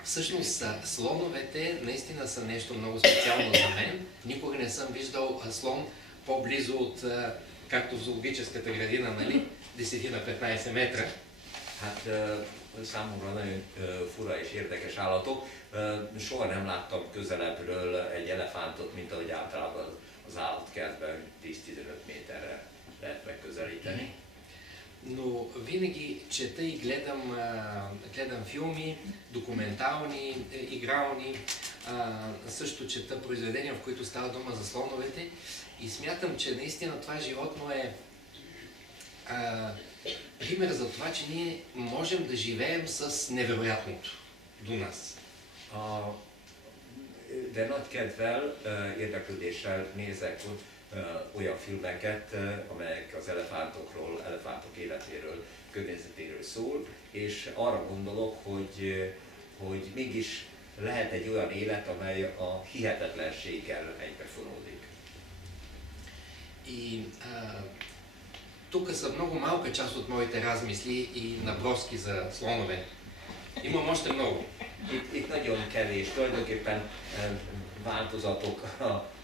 всъщност слоновете наистина са нещо много специално за мен. Никога не съм виждал слон по-близо от, както в зоологическата градина, нали, 10 на 15 метра. Hát számomra nagyon fura és érdekes állatok. Soha nem láttam közelebbről egy elefántot, mint ahogy általában az állatkertben 10-15 méterre lehet megközelíteni. Но винаги чета и гледам филми, документални, игрални, също чета произведения, в които става дума за слоновете и смятам, че наистина това животно е пример за това, че ние можем да живеем с невероятното до нас. De nagy kedvel, érdeklődéssel nézek olyan filmeket, amelyek az elefántokról, elefántok életéről, környezetéről szól, és arra gondolok, hogy mégis lehet egy olyan élet, amely a hihetetlenséggel egybefonódik. И тук са много малка част от моите размисли и наброски за слонове. Имам още много. Itt nagyon kevés, tulajdonképpen változatok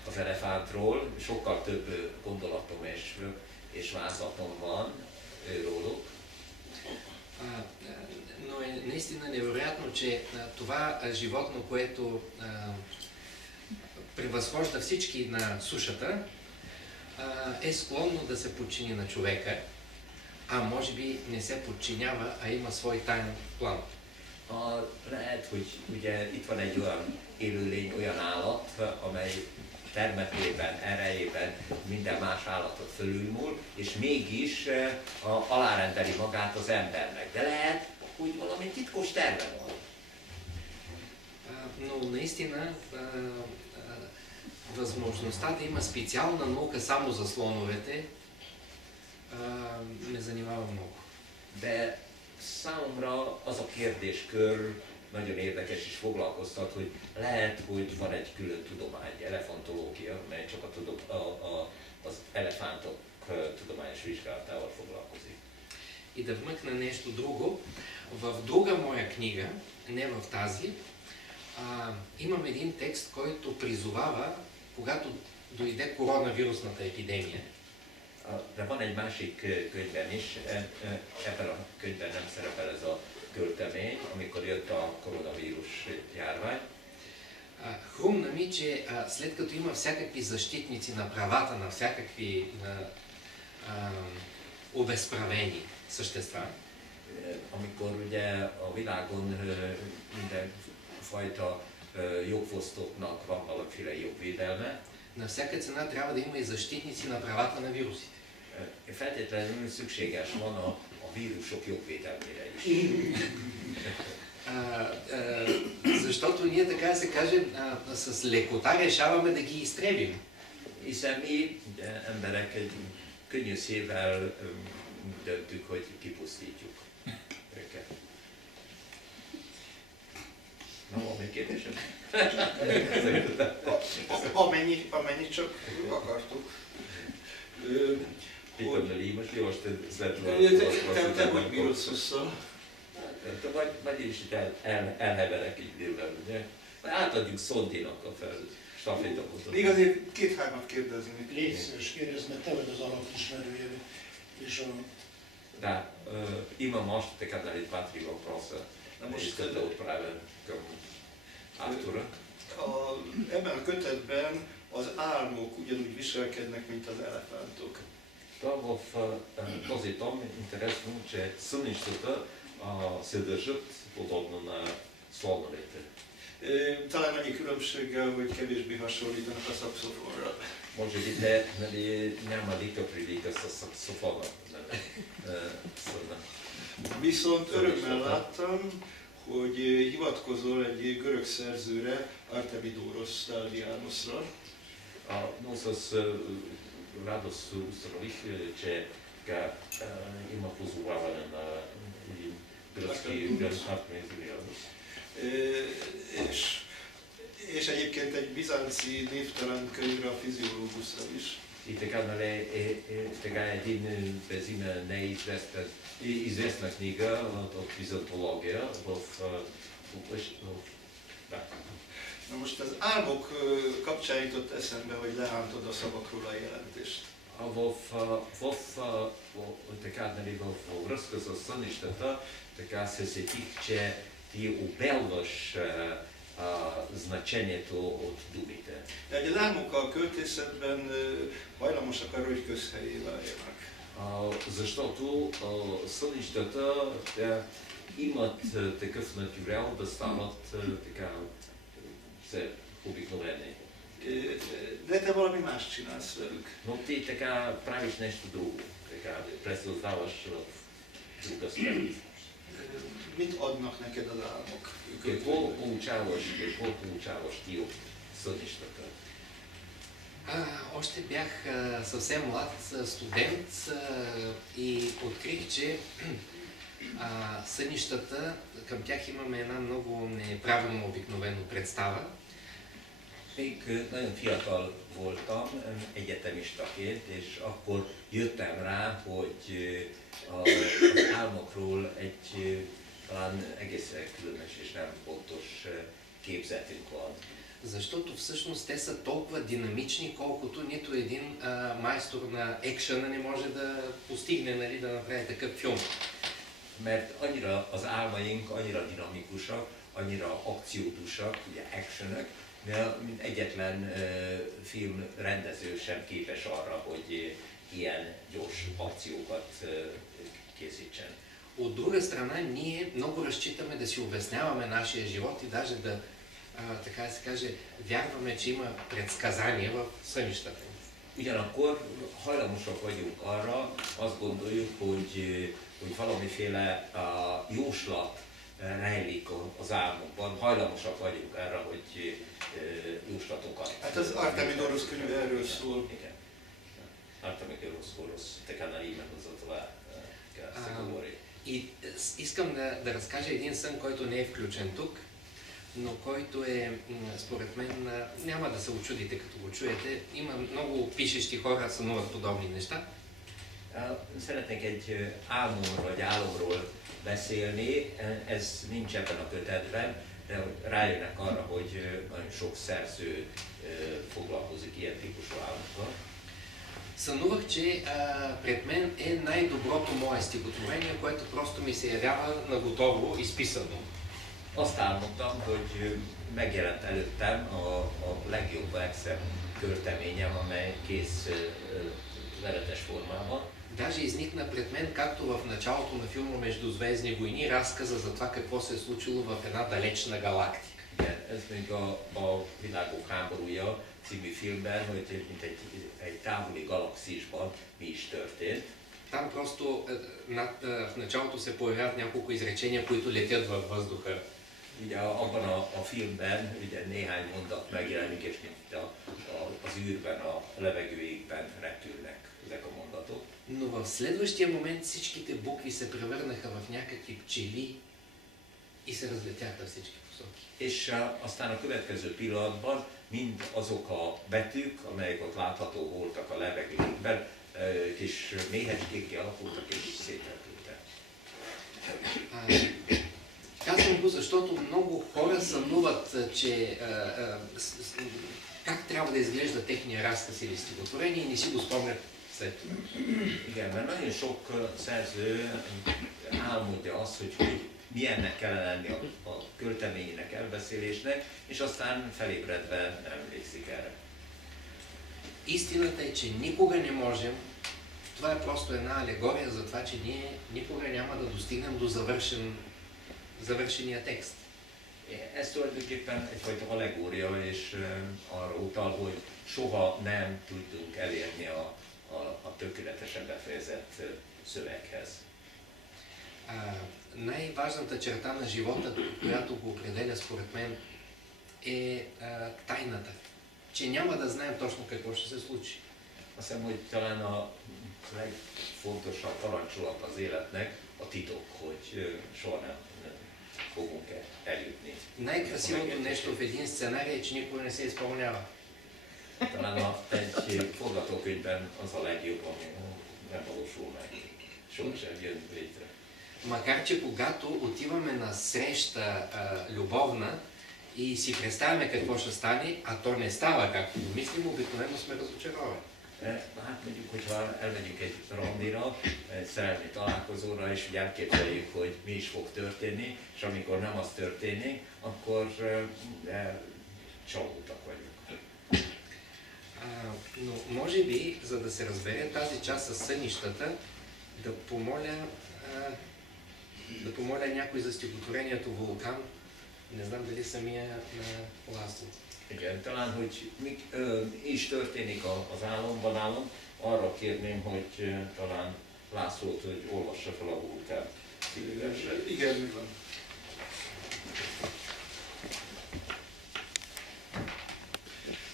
az elefántról, sokkal több gondolatom és vázlatom van róluk. Но е наистина невероятно, че това животно, което превъзхожда всички на сушата, е склонно да се подчини на човека, а може би не се подчинява, а има свой таен план. Lehet, hogy ugye itt van egy olyan élőlény, olyan állat, amely termetében, erejében minden más állatot fölülmúl, és mégis alárendeli magát az embernek. De lehet, hogy valami titkos terve van. Но наистина възможността да има специална наука само за слоновете ме занимава много. De számomra az a kérdéskör nagyon érdekes és foglalkoztat, hogy lehet, hogy van egy külön tudomány, elefantológia, mely csak az elefántok tudományos vizsgálatával foglalkozik. И да вмъкна нещо друго. В друга моя книга, не в тази, имам един текст, който призовава, когато дойде коронавирусната epidémia. De van egy másik könyvem is, ebben a könyvben nem szerepel ez a költemény, amikor jött a koronavírus járvány. Хрумна ми, че след като има всякакви защитници на правата на всякакви обезправени същества, amikor ugye a világon mindenfajta jogfosztottnak van valamiféle jogvédelme, на всяка цена трябва да има и защитници на правата на вирусите. Feltétlenül szükséges van a vírusok jogvédelmére is. Защото ние, така да се каже, с лекота решаваме да ги изтребим. Hiszen mi emberek egy könnyű szívvel döntük, hogy kipusztítjuk őket. Na, van még kérdésem? Amennyit csak akartuk. Most jó, most te hogy bírod össze? Majd én is itt elheverek így délben, ugye? Átadjuk Szondinak a stafétabotot. Még azért 2-3-at kérdezni. Légy szíves, kérdezz, mert te vagy az alapismerője. És a... Da, ima možete kad narediti Patrick Ross, možete odpraviti k Artura. Ebben a kötetben az álmok ugyanúgy viselkednek, mint az elefántok. В този том интересно, че сънищата се държат подобно на слоновете. Talán annyi különbséggel, hogy kevésbé hasonlítanak a szaxofonra. Може би те няма никаква прилика с саксофона. Viszont örömmel láttam, hogy hivatkozol egy görög szerzőre, Artemidoros Daldianosra. Но с радост установих, че има позоваване на гръцки Артемидорос. És egyébként egy bizánci névtelen könyvre, a Physiologus is. И така, нали, така един без име неизвестна книга от византология Na most az álmok kapcsán jutott eszembe, hogy leántod a szavakról a jelentést. Във връзка с сънищата, така се сетих, че ти обелваш значението от думите. De az álmok a költészetben hajlamosak arra, hogy közhelyé váljanak. Защото сънищата имат такъв натюрел да станат така са обикновени. De te valami más csinálsz velük. Но ти така правиш нещо друго, така пресъздаваш в друга сфера. Mit adnak neked az álmok? Какво получаваш ти от съдищата? Още бях съвсем млад студент и открих, че сънищата, към тях имаме една много неправилно обикновено представа. Még nagyon fiatal voltam, egyetemistaként, és akkor jöttem rá, hogy az álmokról egy talán egészen különös és nem pontos képzetünk van. Защото всъщност те са толкова динамични, колкото нито един майстор на екшъна не може да постигне, нали, да направи такъв филм. Mert annyira az álmaink annyira dinamikusak, annyira akciódusak, ugye actionök, de egyetlen filmrendező sem képes arra, hogy ilyen gyors akciókat készítsen. От друга страна, ние много разчитаме да си обясняваме нашия живот и даже да, така да се каже, вярваме, че има предсказания в сънищата. Ugyanakkor hajlamosak vagyunk arra, azt gondoljuk, hogy valamiféle jóslat rejlik az álmokban, hajlamosak vagyunk arra, hogy jóslatokat... Hát az Artemidorus könyv erről szól. Igen. Artemidorus така наименно за това се говори. И искам да разкажа един сън, който не е включен тук, но който е, според мен, няма да се очудите като го чуете. Има много пишещи хора, сънуват подобни неща. Szeretnék egy álmomról vagy álomról beszélni, ez nincs ebben a kötetben, de rájönnek arra, hogy nagyon sok szerző foglalkozik ilyen típusú álmokkal. Сънувах, че пред мен е най-доброто мое стихотворение, което просто ми се явява наготово изписано. Azt álmodtam, hogy megjelent előttem a legjobb verszem költeményem, amely kész veretes formában. Даже изникна пред мен, както в началото на филма Междузвездни войни, разказа за това какво се е случило в една далечна галактика. Igen, ez még a Világok háborúja című filmben, hogy mint egy távoli galaxisban mi is történt. Там просто в началото се появяват няколко изречения, които летят във въздуха. Ugye abban a filmben ugye néhány mondat megjelenik, és mint az űrben, a levegőjékben repülnek ezek a mondatok. Но в следващия момент всичките букви се превърнаха в някакви пчели и се разлетяха във всички посоки. És aztán a következő pillanatban mind azok a betűk, amelyek ott látható voltak a levegőben, kis méhecskékké alakultak és szétrepültek. Казвам го, защото много хора сънуват, че как трябва да изглежда техния разказ или стихотворение и не си го спомнят след това. Igen, mert nagyon sok szerző álmodja azt, hogy milyennek kellene lenni a költeményének, elbeszélésnek, és aztán felébredve nem emlékszik erre. Истината е, че никога не можем, това е просто една алегория за това, че ние никога няма да достигнем до завършения текст. Ez tulajdonképpen egyfajta allegória, és arra utal, hogy soha nem tudunk elérni a tökéletesen befejezett szöveghez. Най-важната черта на живота, която го определя според мен, е тайната, че няма да знаем точно какво ще се случи. Azt hiszem, hogy talán a legfontosabb parancsolat az életnek a titok, hogy soha nem fogunk eljutni. Най-красивото нещо в един сценарий е, че никога не се изпълнява. Talán egy forgatókönyvben az a legjobb, ami nem valósul meg. Sohasem jön létre. Макар че когато отиваме на среща любовна и си представяме какво ще стане, а то не става както го мислим, обикновено сме разочаровани. Hát mondjuk, hogyha elmegyünk egy randira, egy szerelmi találkozóra, és úgy elképzeljük, hogy mi is fog történni, és amikor nem az történik, akkor csalódtak vagyunk. Но може би, за да се разбере тази част с сънищата, да помоля някой за стихотворението Вулкан Не знам дали самия László. Igen, talán, hogy mi is történik az álom, arra kérném, hogy talán Lászlót, hogy olvassa fel a Vulkán című verset. Igen, mi van.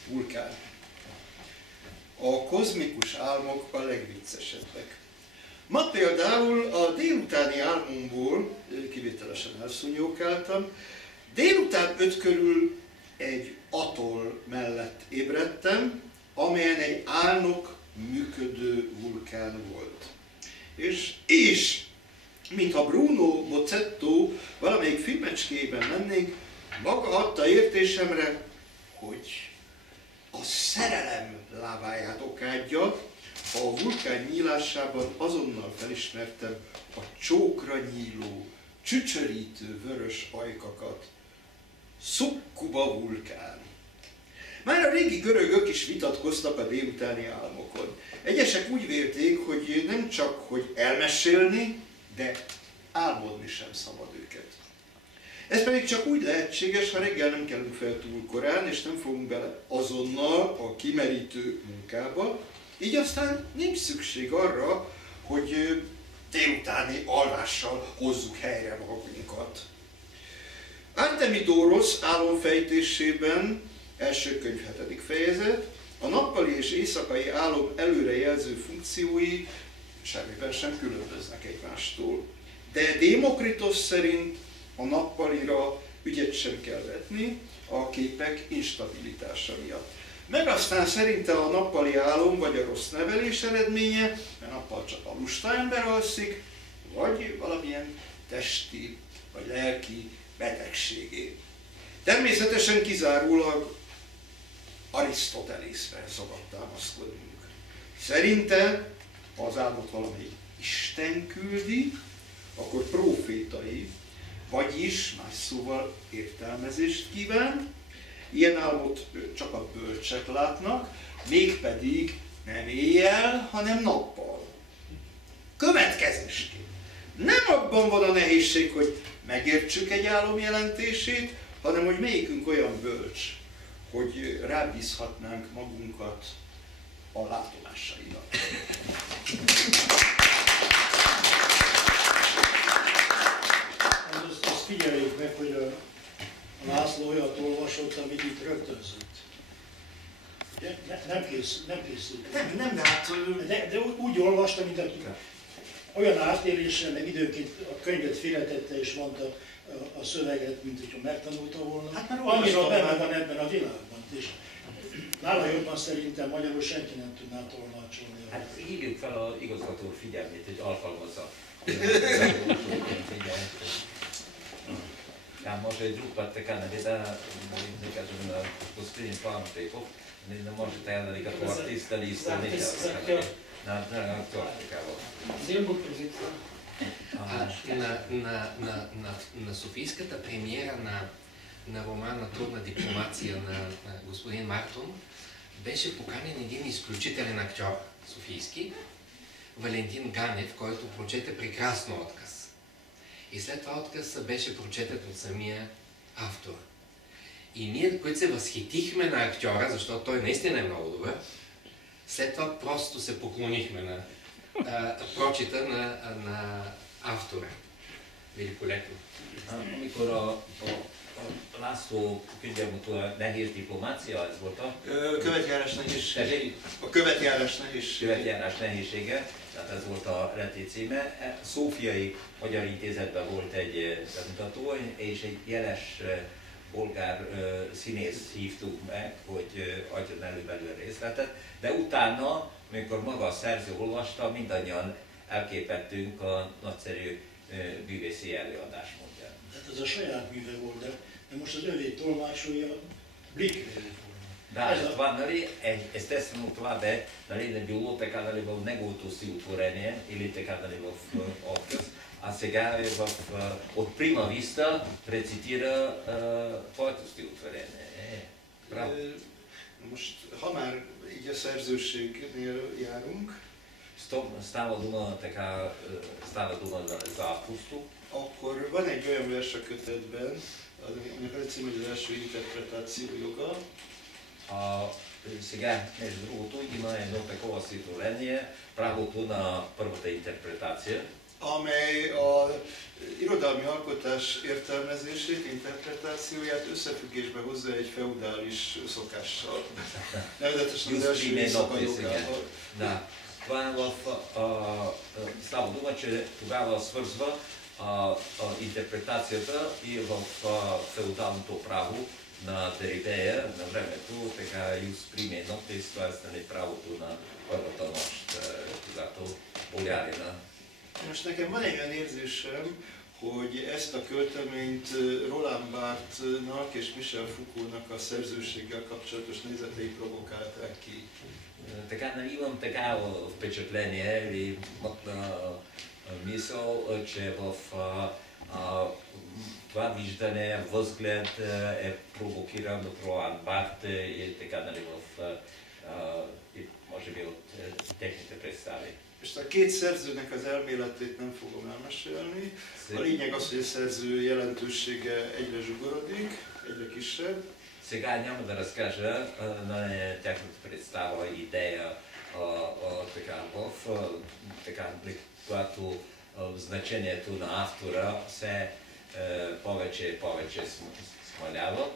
Vulkán. A kozmikus álmok a legviccesebbek. Ma például a délutáni álmomból kivételesen elszúnyókáltam. Délután 5 körül egy atoll mellett ébredtem, amelyen egy álnok működő vulkán volt. És mintha Bruno Bozzetto valamelyik filmecskében lennénk, maga adta értésemre, hogy a szerelem láváját okádja, a vulkán nyílásában azonnal felismertem a csókra nyíló, csücsörítő vörös ajkakat. Succuba vulkán. Már a régi görögök is vitatkoztak a délutáni álmokon. Egyesek úgy vélték, hogy nem csak hogy elmesélni, de álmodni sem szabad őket. Ez pedig csak úgy lehetséges, ha reggel nem kelünk fel túl korán, és nem fogunk bele azonnal a kimerítő munkába, így aztán nincs szükség arra, hogy délutáni alvással hozzuk helyre magunkat. Artemidoros álomfejtésében, első könyv 7. fejezet, a nappali és éjszakai álom előrejelző funkciói semmiben sem különböznek egymástól. De Démokritosz szerint a nappalira ügyet sem kell vetni a képek instabilitása miatt. Meg aztán szerinte a nappali álom vagy a rossz nevelés eredménye, mert nappal csak a lusta ember alszik, vagy valamilyen testi vagy lelki betegségé. Természetesen kizárólag Arisztotelészre szabad támaszkodnunk. Szerinte, ha az álmot valami Isten küldi, akkor profétai, vagyis más szóval értelmezést kíván. Ilyen álmot csak a bölcsek látnak, mégpedig nem éjjel, hanem nappal. Következésképp. Nem abban van a nehézség, hogy megértsük egy álom jelentését, hanem hogy melyikünk olyan bölcs, hogy rábízhatnánk magunkat a látomásainak. Azt figyeljük meg, hogy a László olyat olvasott, amit itt rögtönzött. Nem készült. De úgy olvasta, mint aki olyan átéléssel, meg időnként a könyvet félretette és mondta a szöveget, mint hogyha megtanulta volna. Hát annyira benne van ebben a világban. És nála jobban szerintem magyarul senki nem tudná tolmácsolni. Hát hívjuk fel az igazgató figyelmét, hogy alkalmazza. Ja, može i drug put така, нали, да кажем, господин Пламтейков, не можете нали, като артист, дали изпълнител, на актьор такава. Взем го предвид това. На софийската премиера на романа Трудна дипломация на господин Мартон беше поканен един изключителен актьор софийски, Валентин Ганев, който прочете прекрасно отказ. И след това отказ беше прочетен от самия автор. И ние, които се възхитихме на актьора, защото той наистина е много добър, след това просто се поклонихме на прочита на автора. Великолепно. Amikor a László könyvemutó nehéz diplomácia, ez volt a Követjárás nehézsége. A követjárás nehézsége, tehát ez volt a reti címe. Szófiai Magyar Intézetben volt egy bemutató, és egy jeles bolgár színész hívtuk meg, hogy adjon elő belőle részletet, de utána, amikor maga a szerző olvasta, mindannyian elképettünk a nagyszerű művészi előadásmódján. Hát ez a saját műve volt, de most az övé tolmácsolja Blick. Да, това, нали, естествено това бе, нали, не било така, нали, в неговото стихотворение или така, нали, в отказ, а сега е от Прима Виста рецитира твоето стихотворение. Браво. Most, ha már így a szerzőségnél járunk, става дума за авторство. Akkor van egy olyan vers a kötetben, aminek az a cím, hogy az első interpretáció joga. Сега, между другото, има едно такова стихотворение, правото на първата интерпретация, amely a irodalmi alkotás értelmezését, interpretációját összefüggésbe hozza egy feudális szokással. Nevezetesen az első éjszaka jogával. Да. Това е в... става дума, че тогава свързва интерпретацията и в феодалното право на Дерибея на времето, така Jus prime noctis, т.е. правото на първата нощ, когато болярина. Most nekem van egy olyan érzésem, hogy ezt a költeményt Roland Barthesnak és Michel Foucaultnak a szerzőséggel kapcsolatos nézetei provokálták ki. Така, имам такава впечатление или мисъл, че в това виждане, възглед е провокиран от Ролан Барт и така, нали, може би от техните представи. És a két szerzőnek az elméletét nem fogom elmesélni. A lényeg az, hogy a szerző jelentősége egyre zsugorodik, egyre kisebb. Сега няма да разкажа на тяхната представа и идея когато значението на автора се повече и повече смалява.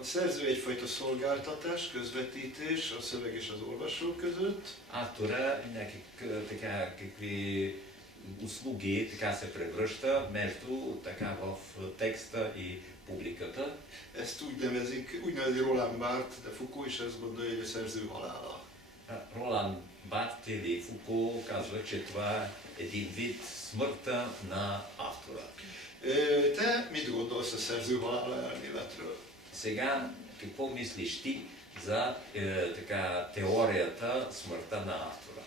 A szerző egyfajta szolgáltatás, közvetítés a szöveg és az olvasó között. Автора някакви услуги така се превръща между така в текста и публиката. Ezt úgy nevezi Roland Barthes, de Foucault is ezt gondolja, hogy a szerző halála. Roland Barthes или Фуко казва, че това е един вид смъртта на автора. Te mit gondolsz a szerző halála elméletről? Сега, какво мислиш ти за теорията смъртта на автора?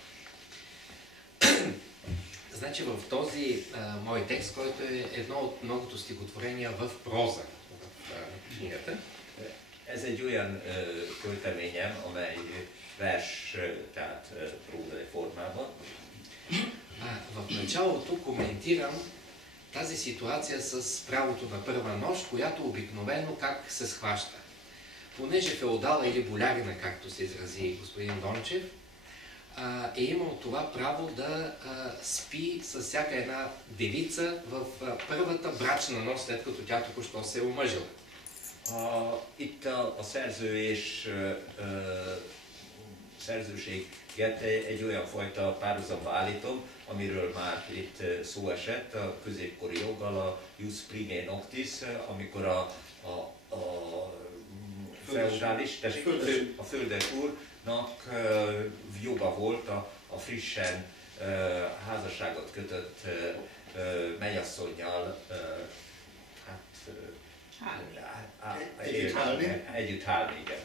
Значи в този мой текст, който е едно от многото стихотворения в проза в книгата. Ez egy olyan költeményem, amely vers, tehát prózai formában. В началото коментирам тази ситуация с правото на първа нощ, която обикновено как се схваща. Понеже феодала или болярина, както се изрази господин Дончев, е имал това право да спи с всяка една девица в първата брачна нощ, след като тя току-що се е омъжила. Itt a szerző és szerzőséget egy olyan fajta párhuzamba állítom, amiről már itt szó esett a középkori joggal, a Jus prime noctis, amikor a feudális, a földes úrnak joga volt a frissen házasságot kötött mennyasszonnyal együtt hálni, igen.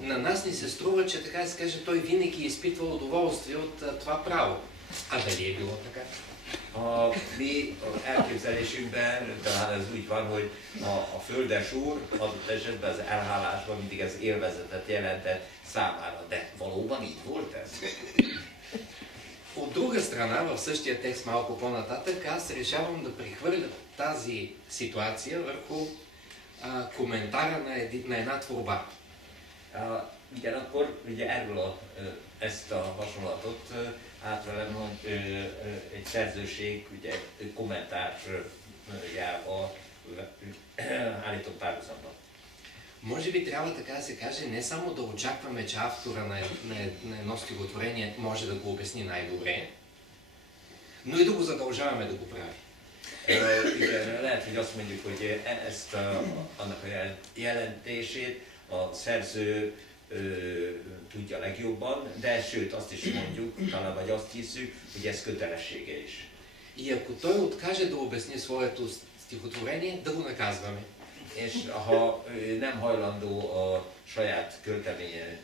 На нас ни се струва, че така се каже, той винаги е изпитвал удоволствие от това право. А дали е било така? A mi elképzelésünkben talán ez úgy van, hogy a földes úr adott esetben az elhálásban mindig az élvezetet jelentett számára, de valóban így volt ez? От друга страна, в същия текст малко по-нататък, аз решавам да прехвърля тази ситуация върху kommentára na една tvorba. Igen, akkor ugye erről ezt a hasonlatot átvelem, hogy egy szerzőség ugye kommentárjával állítom párhuzamba. Може би трябва така да се каже, не само да очакваме, че автора на едно стихотворение може да го обясни най-добре, но и да го задължаваме да го прави. Igen, lehet, hogy azt mondjuk, hogy annak a jelentését a szerző tudja legjobban, de sőt azt is mondjuk, talán vagy azt hiszük, hogy ez kötelessége is. И ако той откаже да обясни своето стихотворение, да го наказваме. És ha nem hajlandó a saját költeményét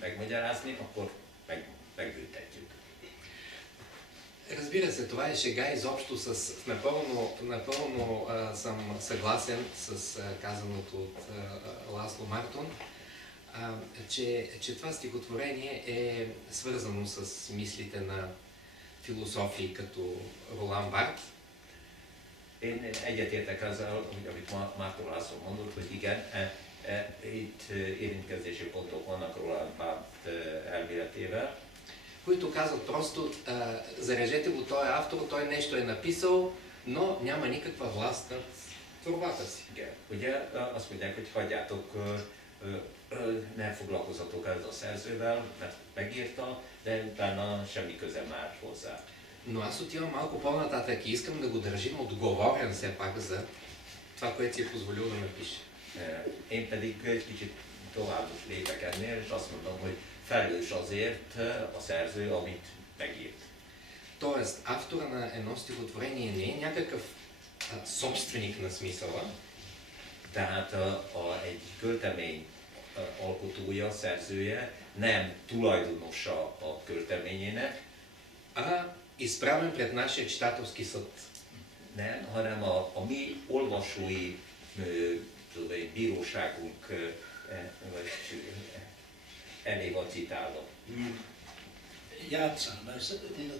megmagyarázni, akkor megbüntetjük. Разбира се, това е шега изобщо напълно съм съгласен с казаното от Ласло Мартон, че това стихотворение е свързано с мислите на философии като Ролан Барт. Én egyetértek azzal, amit Márton László mondott, hogy igen, itt érintkezési pontok vannak Roland Barthes elméletével. Които казват просто, зарежете го този автор, той нещо е написал, но няма никаква власт над творбата си. Igen. Ugye azt mondják, hogy hagyjátok, ne foglalkozzatok ezzel a szerzővel, mert megírta, de utána semmi köze már hozzá. Но аз отивам малко по-нататък и искам да го държим отговорен все пак за това, което си е позволил да напише. Én pedig egy kicsit tovább lépek ennél, és azt mondom, hogy felelős azért a szerző, amit megírt. Тоест, автора на едно стихотворение не е някакъв собственик на смисъла. Tehát egy költemény alkotója, szerzője nem tulajdonosa a költeményének, изправен пред нашия читателски съд. Nem, hanem a mi olvasói bíróságunk elé van citálva. Játszál, mert én a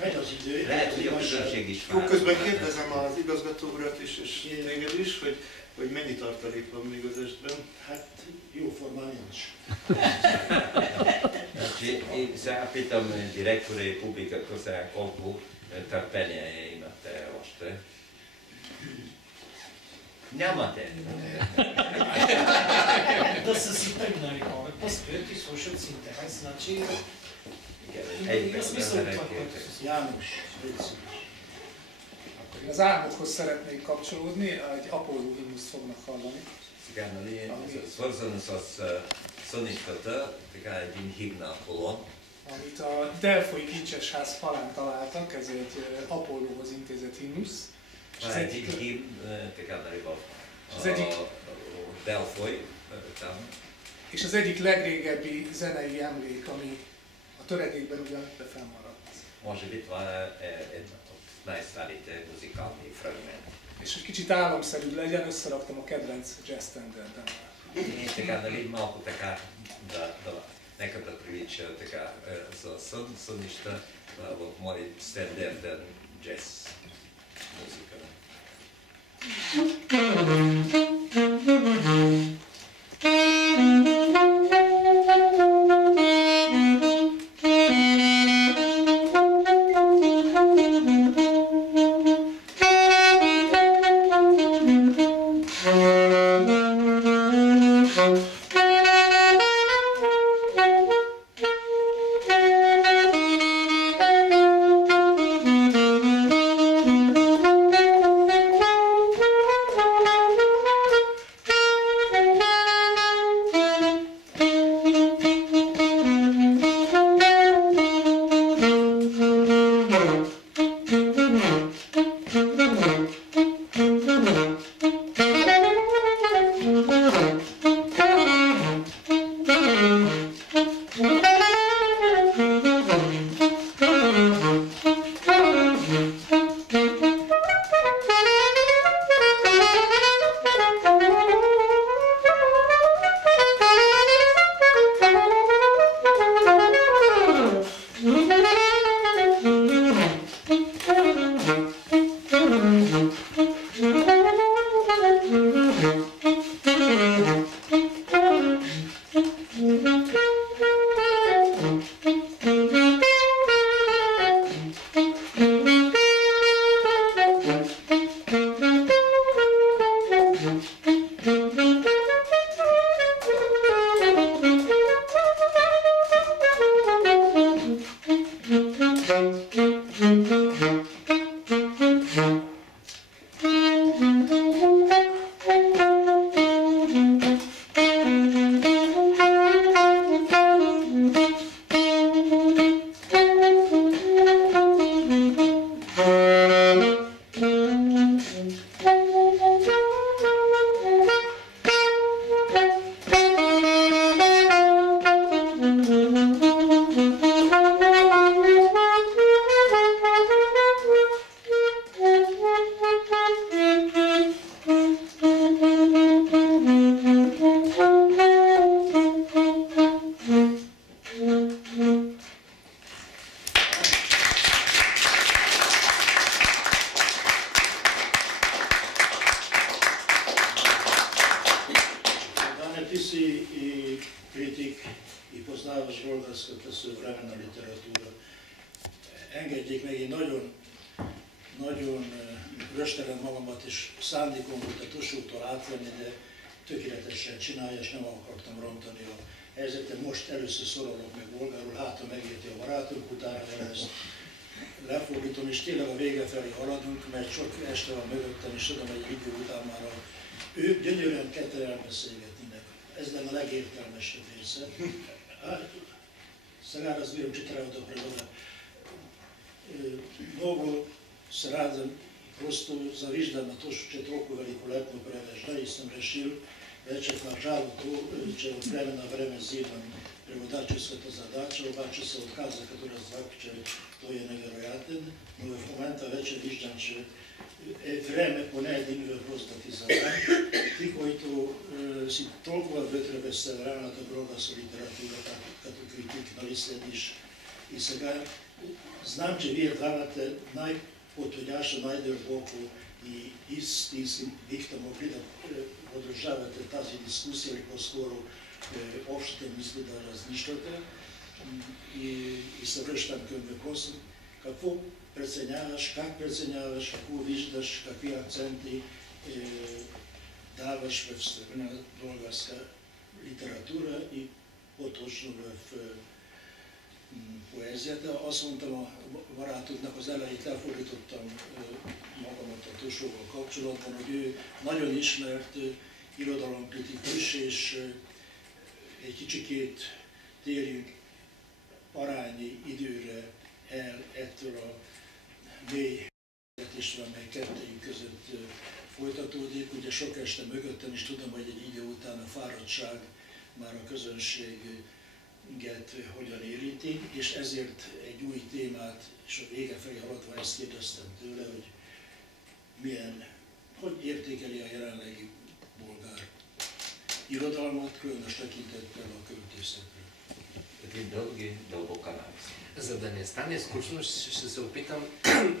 megy az idő. Lehet, hogy a közönség is Jó, vár. közben kérdezem az igazgató urat is, és téged is, hogy mennyi tartalék van még az estben? Hát jóformán nincs. Saya pitam direktore publika cosa koliko trpljenja imate ošte. Нямате. Да са си тръгнали хората, стоят и слушат с интерес, значи има смисъл това, което се János, légy szíves. Akkor én az álmokhoz szeretnék kapcsolódni, egy Apollo himnuszt fognak hallani. Сега, нали, свързано с соничката, така един химн на Аполлон. Amit a Delfoi Kincsesház falán találtak, ez egy Apollóhoz intézett himnusz. Van egy himn, така, нали, Az egyik- Delfoy, tam. És az egyik legrégebbi zenei emlék, ami a töredékben ugyan fennmaradt. Може би това е една от най-старите музикални фрагменти. És hogy kicsit álomszerűbb legyen, összeraktam a kedvenc jazz standardemmel. И така, нали, малко така, нека да прилича така за сънища в мой стандартен джаз музика. i poznavaš bolgarskата съвременна literatúra. Engedjék meg, én nagyon röstelem magamat, és szándékom volt a Tosótól átvenni, de tökéletesen csinálja, és nem akartam rontani a helyzetet. Most először szorolok meg bolgárul, hát ha megérti a barátunk, utána ezt lefordítom, és tényleg a vége felé haladunk, mert sok este van mögöttem, és tudom, egy idő után már ők gyönyörűen ketten elbeszélgetnének. Ez lenne a legértelmesebb része. Сега разбирам, че трябва да превода. Много се радвам, просто завиждам на то, че толкова великолепно превежда и съм решил вече в началото, че от време на време взимам преводаческата задача, обаче се отказа, като разбрах, че той е невероятен, но в момента вече виждам, че е време поне един въпрос да ти задам. Ти, който си толкова вътре в съвременната българска литература, като критик, нали следиш. И сега знам, че вие двамата най-подходящо, най-дълбоко и истински бихте могли да продължавате тази дискусия или по-скоро общите мисли да разнищвате. И се връщам към въпроса. Какво преценяваш, как преценяваш, какво виждаш, какви акценти даваш в съвременна българска литература и по-точно в poéziát. Azt mondtam a barátoknak az elejét, lefordítottam magamat a Tosóval kapcsolatban, hogy ő nagyon ismert irodalomkritikus, és egy kicsikét térjünk parányi időre el ettől a mély beszélgetésről, amely kettőjük között folytatódik. Ugye sok este mögöttem is tudom, hogy egy idő után a fáradtság már a közönséget hogyan érinti, és ezért egy új témát, és a vége felé haladva ezt kérdeztem tőle, hogy hogy értékeli a jelenlegi bolgár irodalmat, különös tekintettel a költészetről. За да не стане скучно, ще се опитам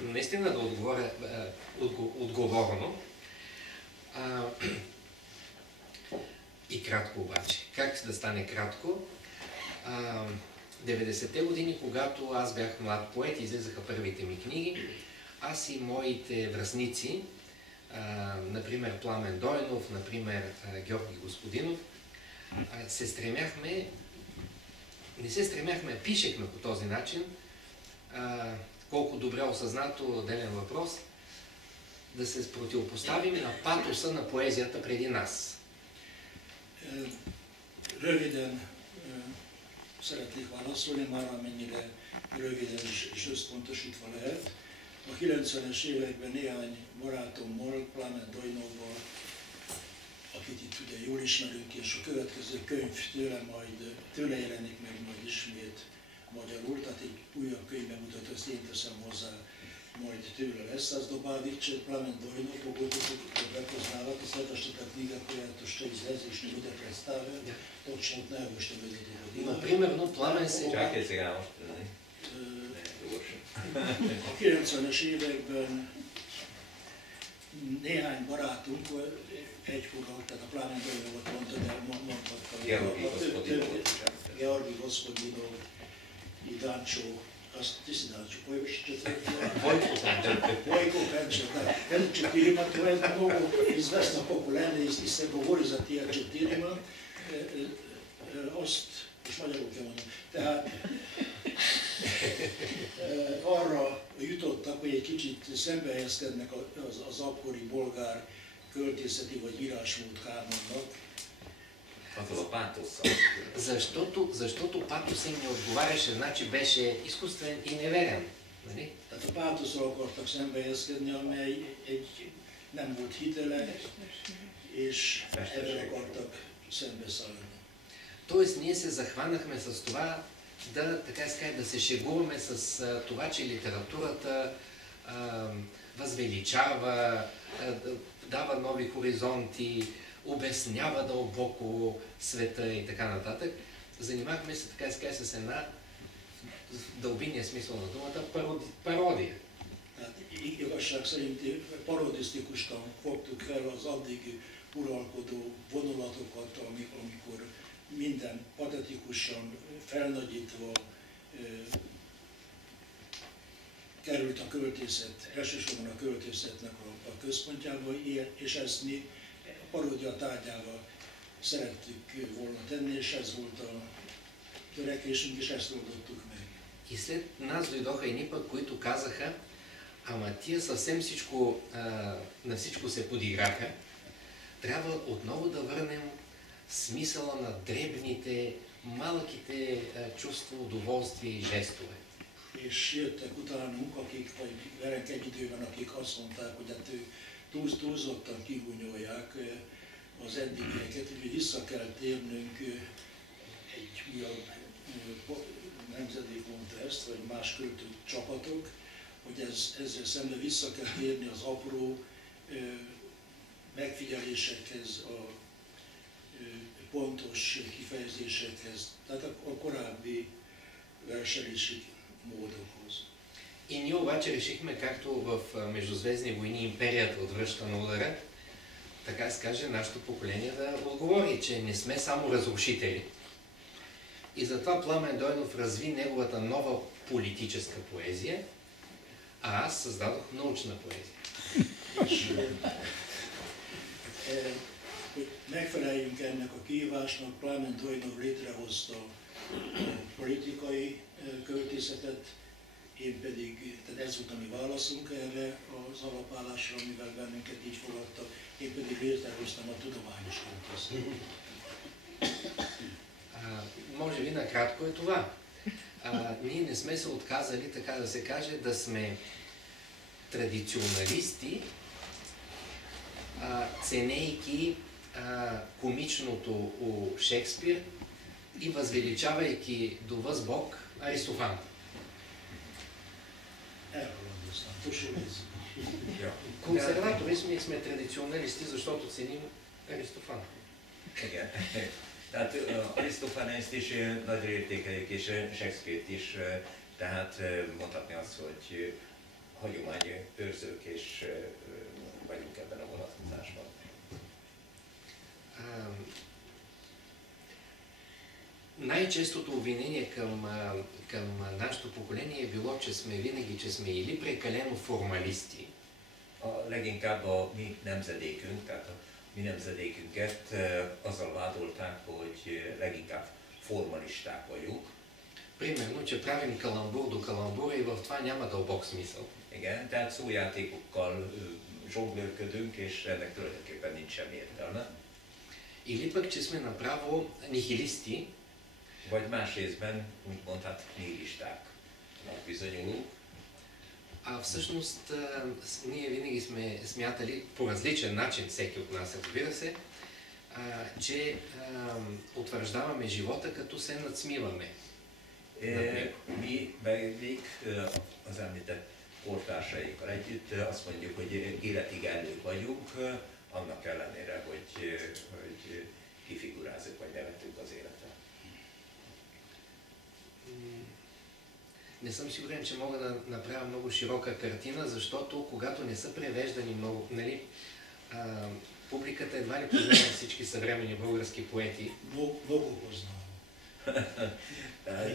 наистина да отговоря отговорно и кратко обаче. Как да стане кратко? 90-те години, когато аз бях млад поет, излезаха първите ми книги, аз и моите връстници, например Пламен Дойнов, например Георги Господинов, не се стремяхме, пишехме по този начин, колко добре осъзнато отделен въпрос, да се противопоставим на патоса на поезията преди нас. Röviden szeretnék válaszolni, már amennyire röviden és összpontosítva lehet. A 90-es években néhány barátommal, Plámen Dojnovval, akit itt ugye jól ismerünk, és a következő könyv tőle jelenik meg majd ismét magyarul, tehát egy újabb könyvbemutató, ezt én teszem hozzá, majd tőle lesz. Az добавить, Пламен Дойнов, когото тук препознавате, следващата книга, която ще излезе и ще бъде представя, точно от него ще бъде доводина. Например, Пламен се... Чакай сега още. A 90-es években néhány barátunk egykorra, tehát a Plámen Dojnovot mondta, de mondhattam. Georgi Gospodinov, Dancsó, azt tiszi Dancsó, Vojko Penčer, da. Тези четирима, това е много известно поколение и се говори за тия четирима. Azt, és magyarul kell mondani. Tehát arra jutottak, hogy egy kicsit szembehelyezkednek az akkori bolgár költészeti vagy írásmód kánonnak. Защото патоса им не отговаряше, значи беше изкуствен и неверен. Нали? Tehát a pátoszra akartak szembehelyezkedni, amely nem volt hiteles, és erre akartak szembeszállni. Тоест ние се захванахме с това да се шегуваме с това, че литературата възвеличава, дава нови хоризонти, обяснява дълбоко света и така нататък. Занимахме се с една, в дълбинния смисъл на думата, пародия. Igazság szerint parodisztikusan fogtuk fel az addig uralkodó vonulatokat, amikor minden patetikusan, felnagyítva került a költészet, elsősorban a költészetnek a központjába, és ezt mi paródia tárgyával szerettük volna tenni, és ez volt a törekvésünk, és ezt oldottuk meg. И след нас дойдоха едни пък, които казаха, ама тия съвсем всичко, на всичко се подиграха. Трябва отново да върнем смисъла на дребните, малките чувства, удоволствие и жестове. És jöttek utánunk, akik, vagy velünk egy időben, akik azt mondták, hogy hát túlzottan kigúnyolják az eddigieket, hogy vissza kell térnünk egy újabb nemzedék mondta ezt, vagy más költő csapatok, hogy ezzel szemben vissza kell térni az apró megfigyelésekhez, a pontos kifejezésekhez, tehát a korábbi verselési módokhoz. И ние обаче решихме, както в Междузвездни войни империята отвръща на удара, така се каже, нашето поколение да отговори, че не сме само разрушители. И затова Пламен Дойнов разви неговата нова политическа поезия, а аз създадох научна поезия. Hogy megfeleljünk ennek a kihívásnak, Plámen Dojnov létrehozta a politikai költészetet, én pedig, tehát ez volt a mi válaszunk erre az alapállásra, amivel bennünket így fogadtak, én pedig létrehoztam a tudományos költészetet. Може би накратко е това. Ние не сме се отказали, така да се каже, да сме традиционалисти, ценейки комичното у Шекспир и възвеличавайки до възбог Аристофан. Консерватори сме традиционалисти, защото ценим Аристофан. Tehát Arisztofanészt is nagyra értékeljük, és Shakespeare-t is, tehát mondhatni azt, hogy hagyományőrzők és vagyunk ebben a vonatkozásban. Най-честото обвинение към нашето поколение е било, че сме винаги, че сме или прекалено формалисти. Leginkább a mi nemzedékünk, tehát a mi nemzedékünket azzal vádolták, hogy leginkább formalisták vagyunk. Примерно, че правим каламбур до каламбура и в това няма дълбок смисъл. Igen, tehát szójátékokkal zsonglőrködünk, és ennek tulajdonképpen nincs semmi értelme. Или пък, че сме направо нихилисти. Vagy más részben úgymond hát nihilistáknak bizonyulunk. А всъщност ние винаги сме смятали по различен начин, всеки от нас, разбира се, че утвърждаваме живота, като се надсмиваме. Mi még az említett kortársainkkal együtt azt mondjuk, hogy életig elők vagyunk, annak ellenére, hogy kifigurázzuk vagy nevetünk az életet. Не съм сигурен, че мога да направя много широка картина, защото когато не са превеждани много, нали, публиката едва ли познава всички съвременни български поети. Много познава.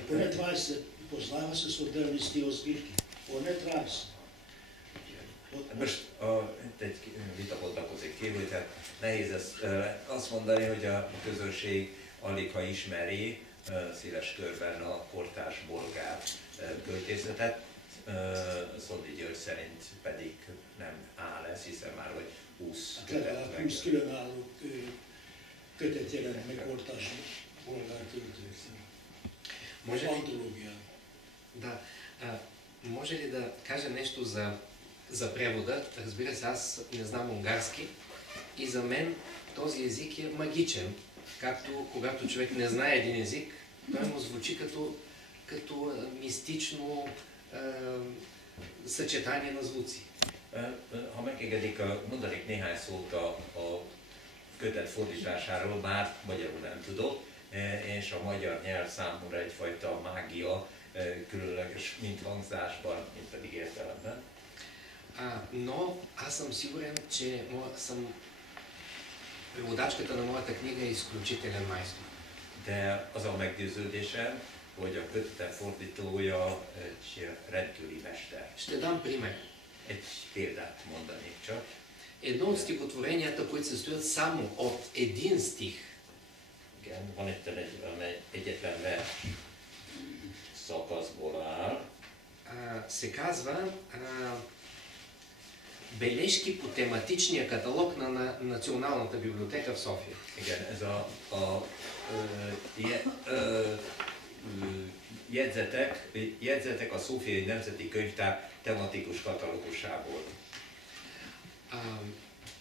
Поне 20 познава се с отделни стилзбирки. Поне 20. Most egy vita bontakozik ki, hogy hát nehéz ezt azt mondani, hogy a közönség alig ha ismeri széles körben a kortárs bolgár költészetet. Szondi György szerint pedig nem áll ez, hiszen már vagy 20 kötet meg. 20 különálló kötet jelent meg kortárs bolgár költőknek. Може антология. Да. Може ли да кажа нещо за превода? Разбира се, аз не знам унгарски и за мен този език е магичен. Както когато човек не знае един език, той му звучи като мистично съчетание на звуци. Ha megengedik, mondanék néhány szót a kötet fordításáról, bár magyarul nem tudok, és a magyar nyelv számomra egyfajta mágia, különleges mind hangzásban, mind pedig értelemben. Но аз съм сигурен, че преводачката на моята книга е изключителен майстор. de az a meggyőződésem, hogy a kötetek fordítója egy rendkívüli mester. Ще дам пример. Egy példát mondanék csak. Едно от стихотворенията, които се стоят само от един стих, Igen, van itt egy egyetlen vers szakaszból áll. се казва Бележки по тематичния каталог на Националната библиотека в София. Igen, ez jegyzetek a Szófiai Nemzeti Könyvtár tematikus katalógusából.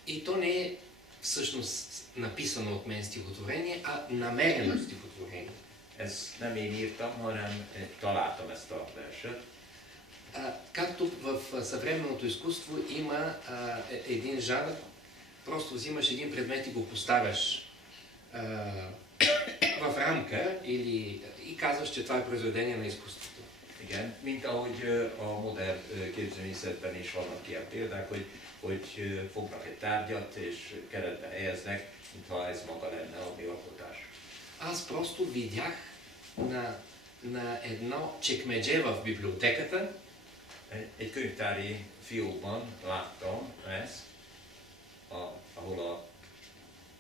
И то не е всъщност написано от мен стихотворение, а намерено стихотворение. Ezt nem én írtam, hanem találtam ezt a verset. Както в съвременното изкуство има един жанр, просто взимаш един предмет и го поставяш в рамка и казваш, че това е произведение на изкуството. Igen, mint ahogy a modern képzőművészetben is vannak ilyen példák, hogy fognak egy tárgyat és keretbe helyeznek, mintha ez maga lenne a mi alkotás. Аз просто видях на едно чекмедже в библиотеката. Egy könyvtári fiókban láttam ezt, ahol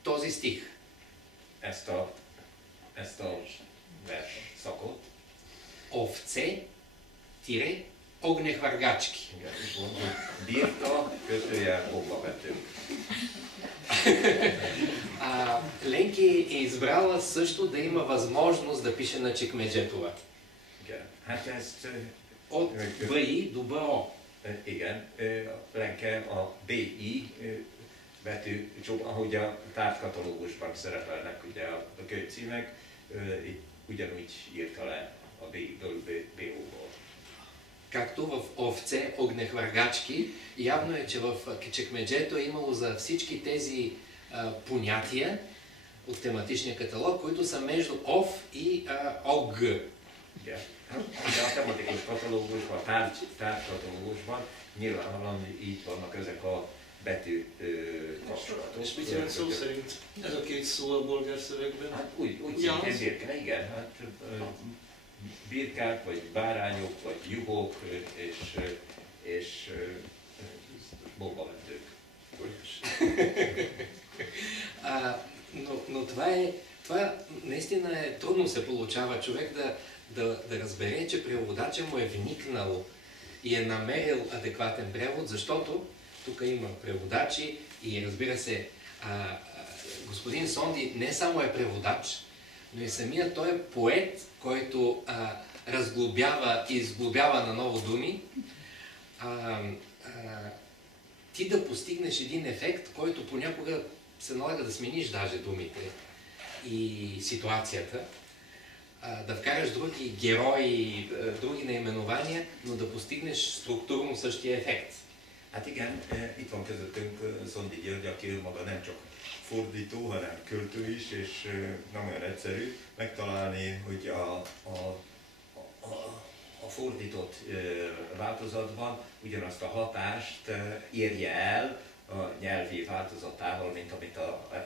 този стих. ezt a vers szakot. Овце, огнехвъргачки. Birka, kötőjel, bombavető. Ленки е избрала също да има възможност да пише на чекмеджетова. Hát ezt От БИ до БО. Igen, Lenke a BI betű, ahogy a tárgykatalógusban szerepelnek ugye a könyvcímek, ugyanúgy írta le a B-ből BO-ból. Както в овце, огнехвъргачки, явно е, че в чекмеджето е имало за всички тези понятия от тематичния каталог, които са между ов и ог. Igen. A tematikus katalógusban, tárgykatalógusban nyilvánvalóan így vannak ezek a betű kapcsolatok. És mit jelent szó szerint ez a két szó a bolgár szövegben? Hát úgy szintén birke, igen, hát birkák, vagy bárányok, vagy juhok, és bombavetők. Но това наистина е трудно се получава човек да разбере, че преводача му е вникнал и е намерил адекватен превод, защото тук има преводачи и разбира се, господин Сонди не само е преводач, но и самият той е поет, който разглобява и изглобява на ново думи. Ти да постигнеш един ефект, който понякога се налага да смениш даже думите и ситуацията, да вкараш други герои, други наименования, но да постигнеш структурно същия ефект. Hát igen, itt van közöttünk Szondi György, aki ő maga nem csak fordító, hanem költő is, és nem olyan egyszerű megtalálni, hogy a fordított változatban ugyanazt a hatást érje el a nyelvi változatával, mint amit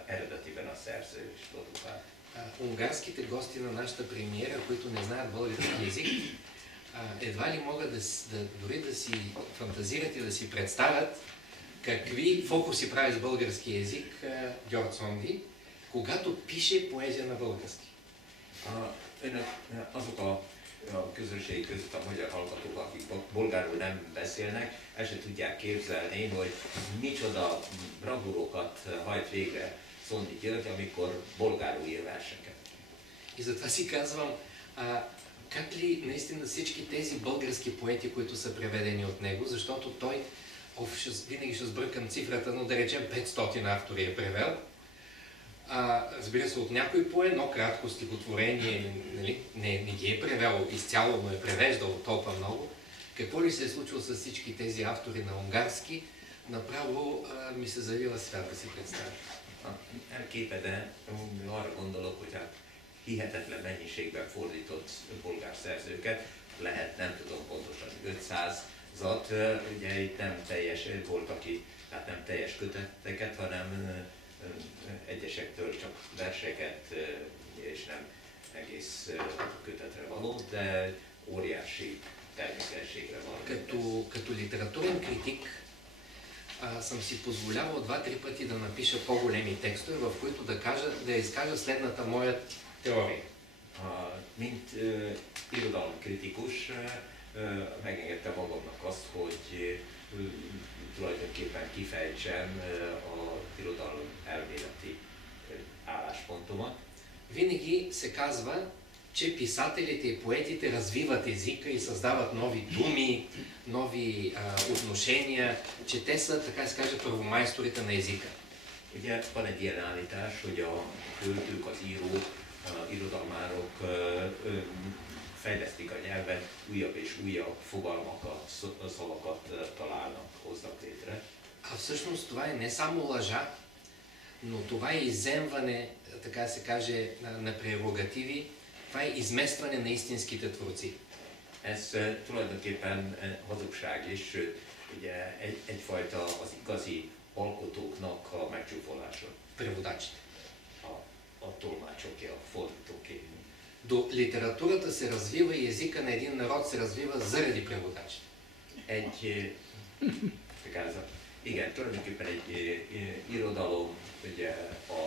eredetiben a szerző is produkál. Унгарските гости на нашата премиера, които не знаят български език, едва ли могат дори да си фантазират и да си представят какви фокуси прави с български език György Szondi, когато пише поезия на български. Azok a közönség között a magyar hallgatók, akik bolgárul nem beszélnek, el se tudják képzelni, hogy micsoda bravúrokat hajt végre Szondi György, amikor bolgárul ír verseket. И затова си казвам, как ли наистина всички тези български поети, които са преведени от него, защото той, винаги ще сбъркам цифрата, но да речем 500 автори е превел. Разбира се, от някой по едно кратко стихотворение, нали, не ги е превел изцяло, но е превеждал толкова много. Какво ли се е случило с всички тези автори на унгарски, направо ми се завила свят да си представя. Elképeden arra gondolok, hogy hát hihetetlen mennyiségben fordított bolgár szerzőket, lehet nem tudom pontosan 500-at, ugye itt nem teljes, volt aki, tehát nem teljes köteteket, hanem egyesektől csak verseket, és egész kötetre való, de óriási termékenységre van. Като литературен критик съм си позволявал 2-3 пъти да напиша по-големи текстове, в които да изкажа следната моя теория. Mint irodalomkritikus megengedtem magamnak azt, hogy tulajdonképpen kifejtsem a irodalom elméleti álláspontomat. Винаги се казва, че писателите и поетите развиват езика и създават нови думи, нови отношения, че те са, така да се каже, първомайсторите на езика. Ugye van egy ilyen állítás, hogy a költők, az írók, irodalmárok fejlesztik a nyelvet, újabb és újabb fogalmakat, szavakat találnak, hoznak létre. А всъщност това е не само лъжа, но това е изземване, така да се каже, на прерогативи, това е изместване на истинските творци. Ez tulajdonképpen hazugság is, sőt, ugye egyfajta az igazi alkotóknak a megcsúfolása. Преводачите. A tolmácsoké, a fordítóké. До литературата се развива и езика на един народ се развива заради преводачите. Igen, tulajdonképpen egy irodalom ugye a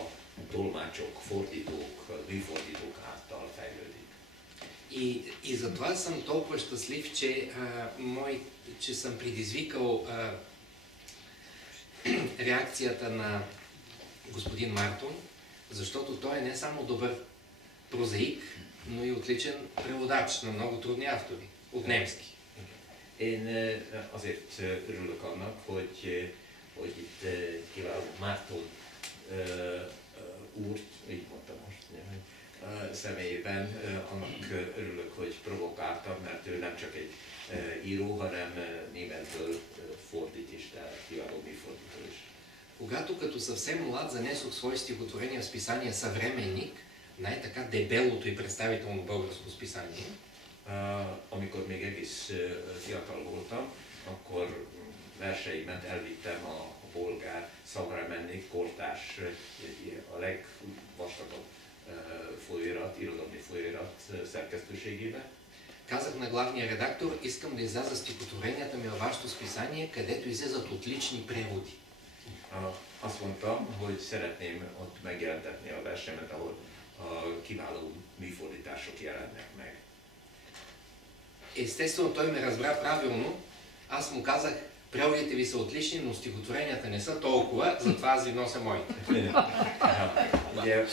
tolmácsok, fordítók, műfordítók által fejlődik. И затова съм толкова щастлив, че съм предизвикал реакцията на господин Мартон, защото той е не само добър прозаик, но и отличен преводач на много трудни автори от немски. Én azért örülök annak, hogy itt kiváló Márton úr, így mondtam most, személyében annak örülök, hogy provokáltam, mert ő nem csak egy író, hanem németből fordít is, tehát kiváló műfordító is. Когато като съвсем млад занесох свои стихотворения в списание Съвременник, най-така дебелото и представително българско списание, amikor még egész fiatal voltam, akkor verseimet elvittem a bolgár Szavremennik kortárs, a legvastagabb folyóirat, irodalmi folyóirat szerkesztőségébe. Казах на главния редактор, искам да изляза стихотворенията ми във вашето списание, където излизат отлични преводи. Azt mondtam, hogy szeretném ott megjelentetni a versemet, ahol kiváló műfordítások jelennek meg. Естествено, той ме разбра правилно. Аз му казах, преводите ви са отлични, но стихотворенията не са толкова, затова аз ви нося моите. Ugye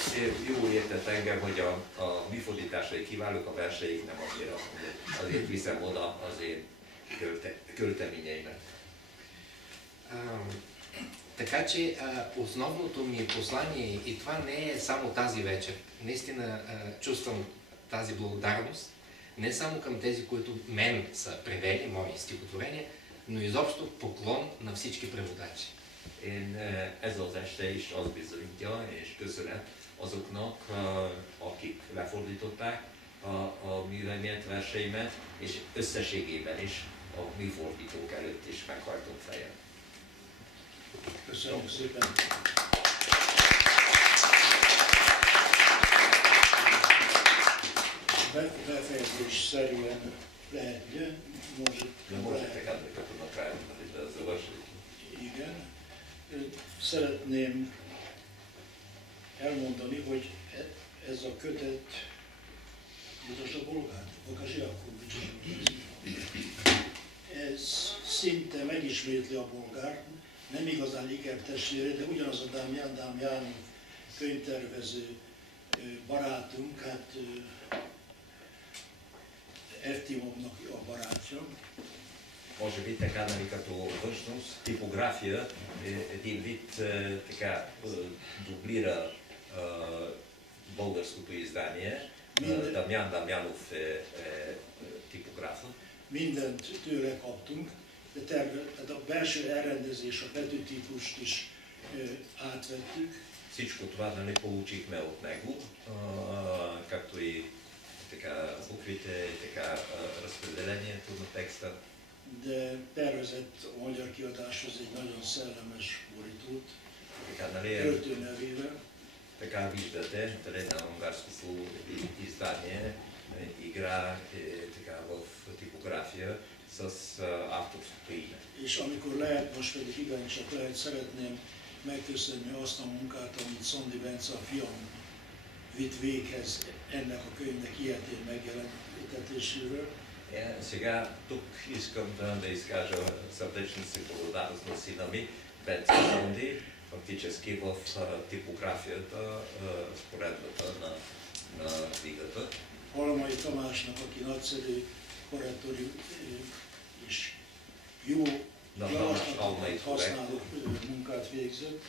jól értett engem, hogy a műfordításai kiválók, a verseik nem annyira. Azért viszem oda az én költeményeimet. Така че основното ми послание, и това не е само тази вечер, наистина чувствам тази благодарност, не само към тези, които мен са превели, мои стихотворения, но изобщо поклон на всички преводачи. Ez az este is azt bizonyítja, és köszönet azoknak, akik lefordították a műveimet, verseimet, és összességében is a műfordítók előtt is meghajtott fejem. Köszönjük szépen! Befejezésszerűen lehet, ugye? Most emléket tudnak rájönni, de ez a igen. Szeretném elmondani, hogy ez a kötet, mutasd a bolgár, Bakasi Jakub, ez szinte megismétli a bolgárt, nem igazán ikertestvére, de ugyanaz a Dámján könyvtervező barátunk, hát Eftimovnak a barátja. Може би така нали като външност, типография един вид така дублира българското издание. Damján Damjánov tipográfa. Mindent tőle kaptunk, de tehát a belső elrendezés, a betűtípust is átvettük. Всичко това нали получихме от него, както и така буквите, така разпределението на текста. De tervezett a magyar kiadáshoz egy nagyon szellemes borítót, költő nevével. така виждате, дали на унгарското издание игра така в типография с авторското име. És amikor lehet, most pedig igencsak lehet, szeretném megköszönni azt a munkát, amit Szondi Bence, a fiam vitt véghez ennek a könyvnek ilyetén megjelentetéséről. Сега тук искам да изкажа сърдечна си благодарност на сина ми, Бенце Сонди, фактически в типографията, разпоредбата на книгата. Halmai Tamásnak, aki nagyszerű korrektori és jó javaslatokat használó munkát végzett.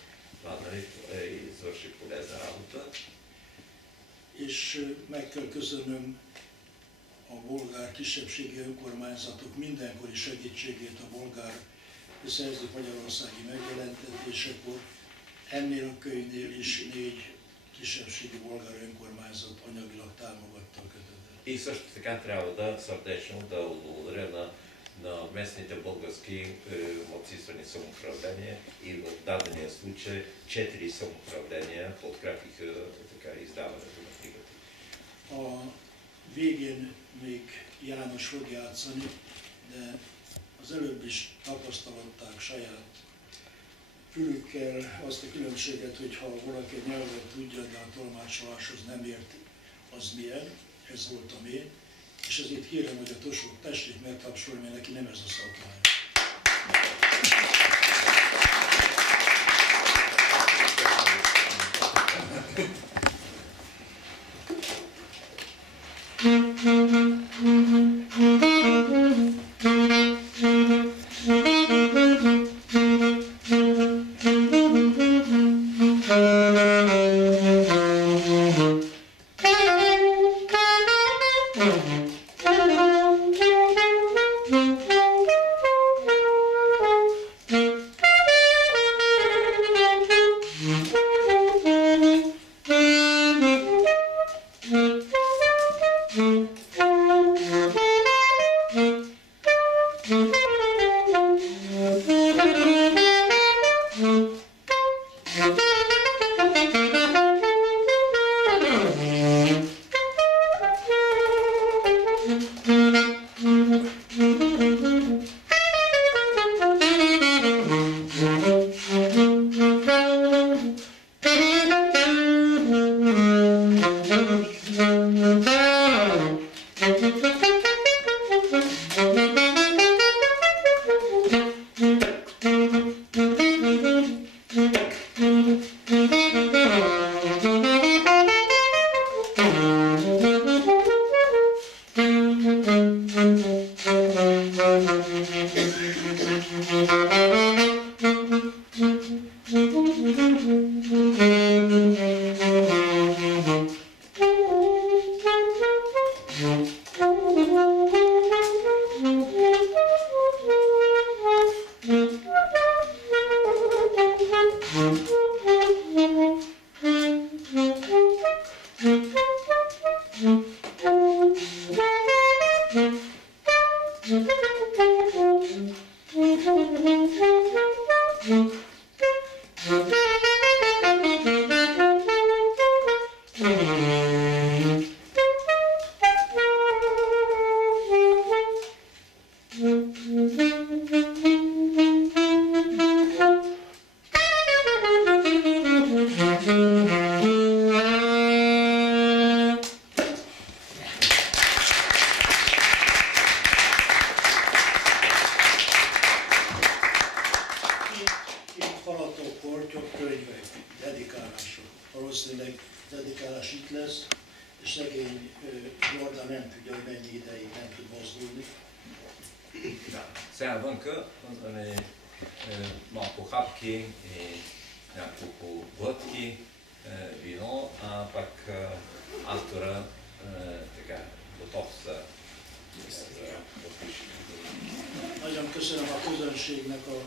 Извърши полезна работа. És meg kell köszönnöm a bolgár kisebbségi önkormányzatok mindenkori segítségét a bolgár szerzők magyarországi megjelentetésekor. Ennél a könyvnél is 4 kisebbségi bolgár önkormányzat anyagilag támogatta a kötetet. И също така трябва да сърдечно да благодаря на местните български малцинствени самоуправления и в дадения случай 4 самоуправления подкрепиха така издаването на книгата. A végén még János fog játszani, de az előbb is tapasztalották saját fülükkel azt a különbséget, hogy ha valaki a nyelvet tudja, de a tolmácsoláshoz nem ért, az milyen, ez voltam én, és ezért kérem, hogy a Tosót tessék megtapsolni, mert neki nem ez a szakmája. Сядънка, малко хапки и няколко глътки вино, а пък автора така готов за подпишки. Nagyon köszönöm a közönségnek a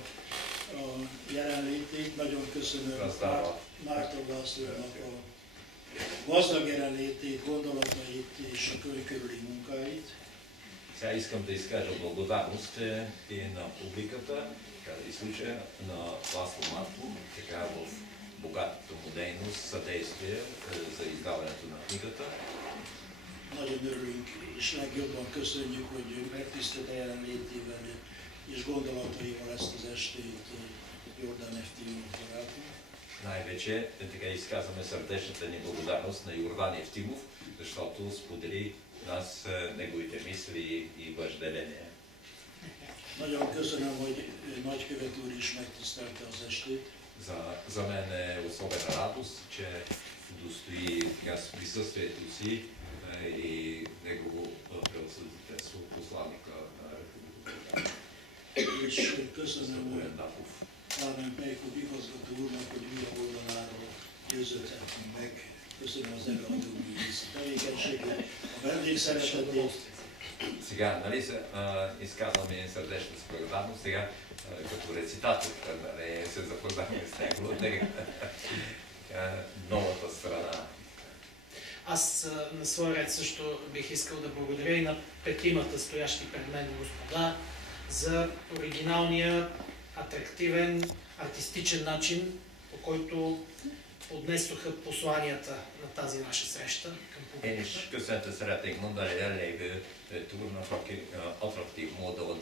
jelenlétét, nagyon köszönöm Márton Lászlónak a gazdag jelenlétét, gondolatait és a könyv körüli munkáit. Сега искам да изкажа благодарност и на публиката, така да изслуша на Ласло Марко, така в богатото му дейност, съдействие за издаването на книгата. Nagyon örülünk, és legjobban köszönjük, hogy megtisztelt jelenlétével és gondolataival ezt az estét Jordan Eftimov barátunk. Най-вече така изказваме сърдечната ни благодарност на Йордан Евтимов, защото сподели нас неговите мисли и въжделения. Nagyon köszönöm, hogy nagykövet úr is megtisztelte az estét. За мен е особена радост, че удостои с присъствието си и негово превъзходителство, посланника на Република. És köszönöm, hogy Kálmán Pejkov igazgató úrnak, hogy mi a oldaláról győződhetünk meg. Köszönöm az előadói tevékenységét, a vendégszeretetét. Сега, нали, изказваме сърдечна благодарност, сега като рецитатор, нали, се запознахме с него от него. Новата страна. Аз на своя ред също бих искал да благодаря и на петимата стоящи пред мен господа за оригиналния, атрактивен, артистичен начин, по който отнесоха посланията на тази наша среща към Én is публиката. köszöntet szeretnék mondani jelenlévő túrnak, akik attraktív módon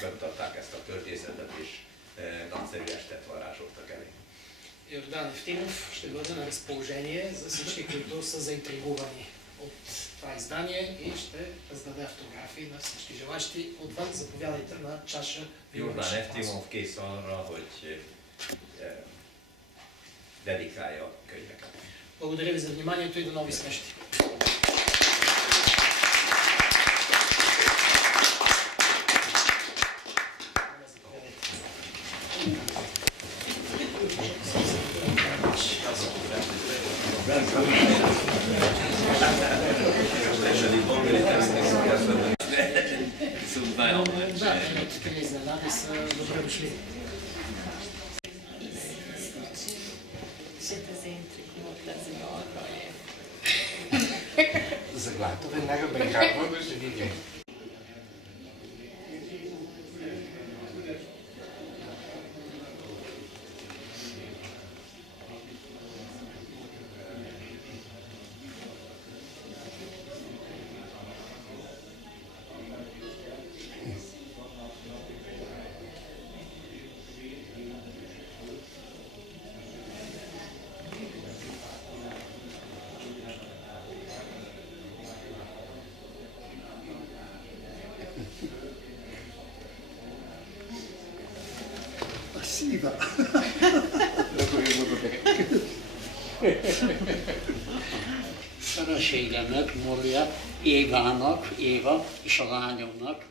bemutatták ezt a történetet, és nagyszerű estet varázsoltak elé. Йордан Евтимов ще бъде на разположение за всички, които са заинтригувани от това издание и ще раздаде автографии на всички желащи. Отвън заповядайте на чаша. Jordan Eftimov kész arra, hogy dedikálja a könyveket. Благодаря ви за вниманието и до нови срещи. Да, те ни изненади са добре дошли. Заглавието веднага ме грабва да ще видим. Feleségemnek, Móriát, Évának, Éva és a lányomnak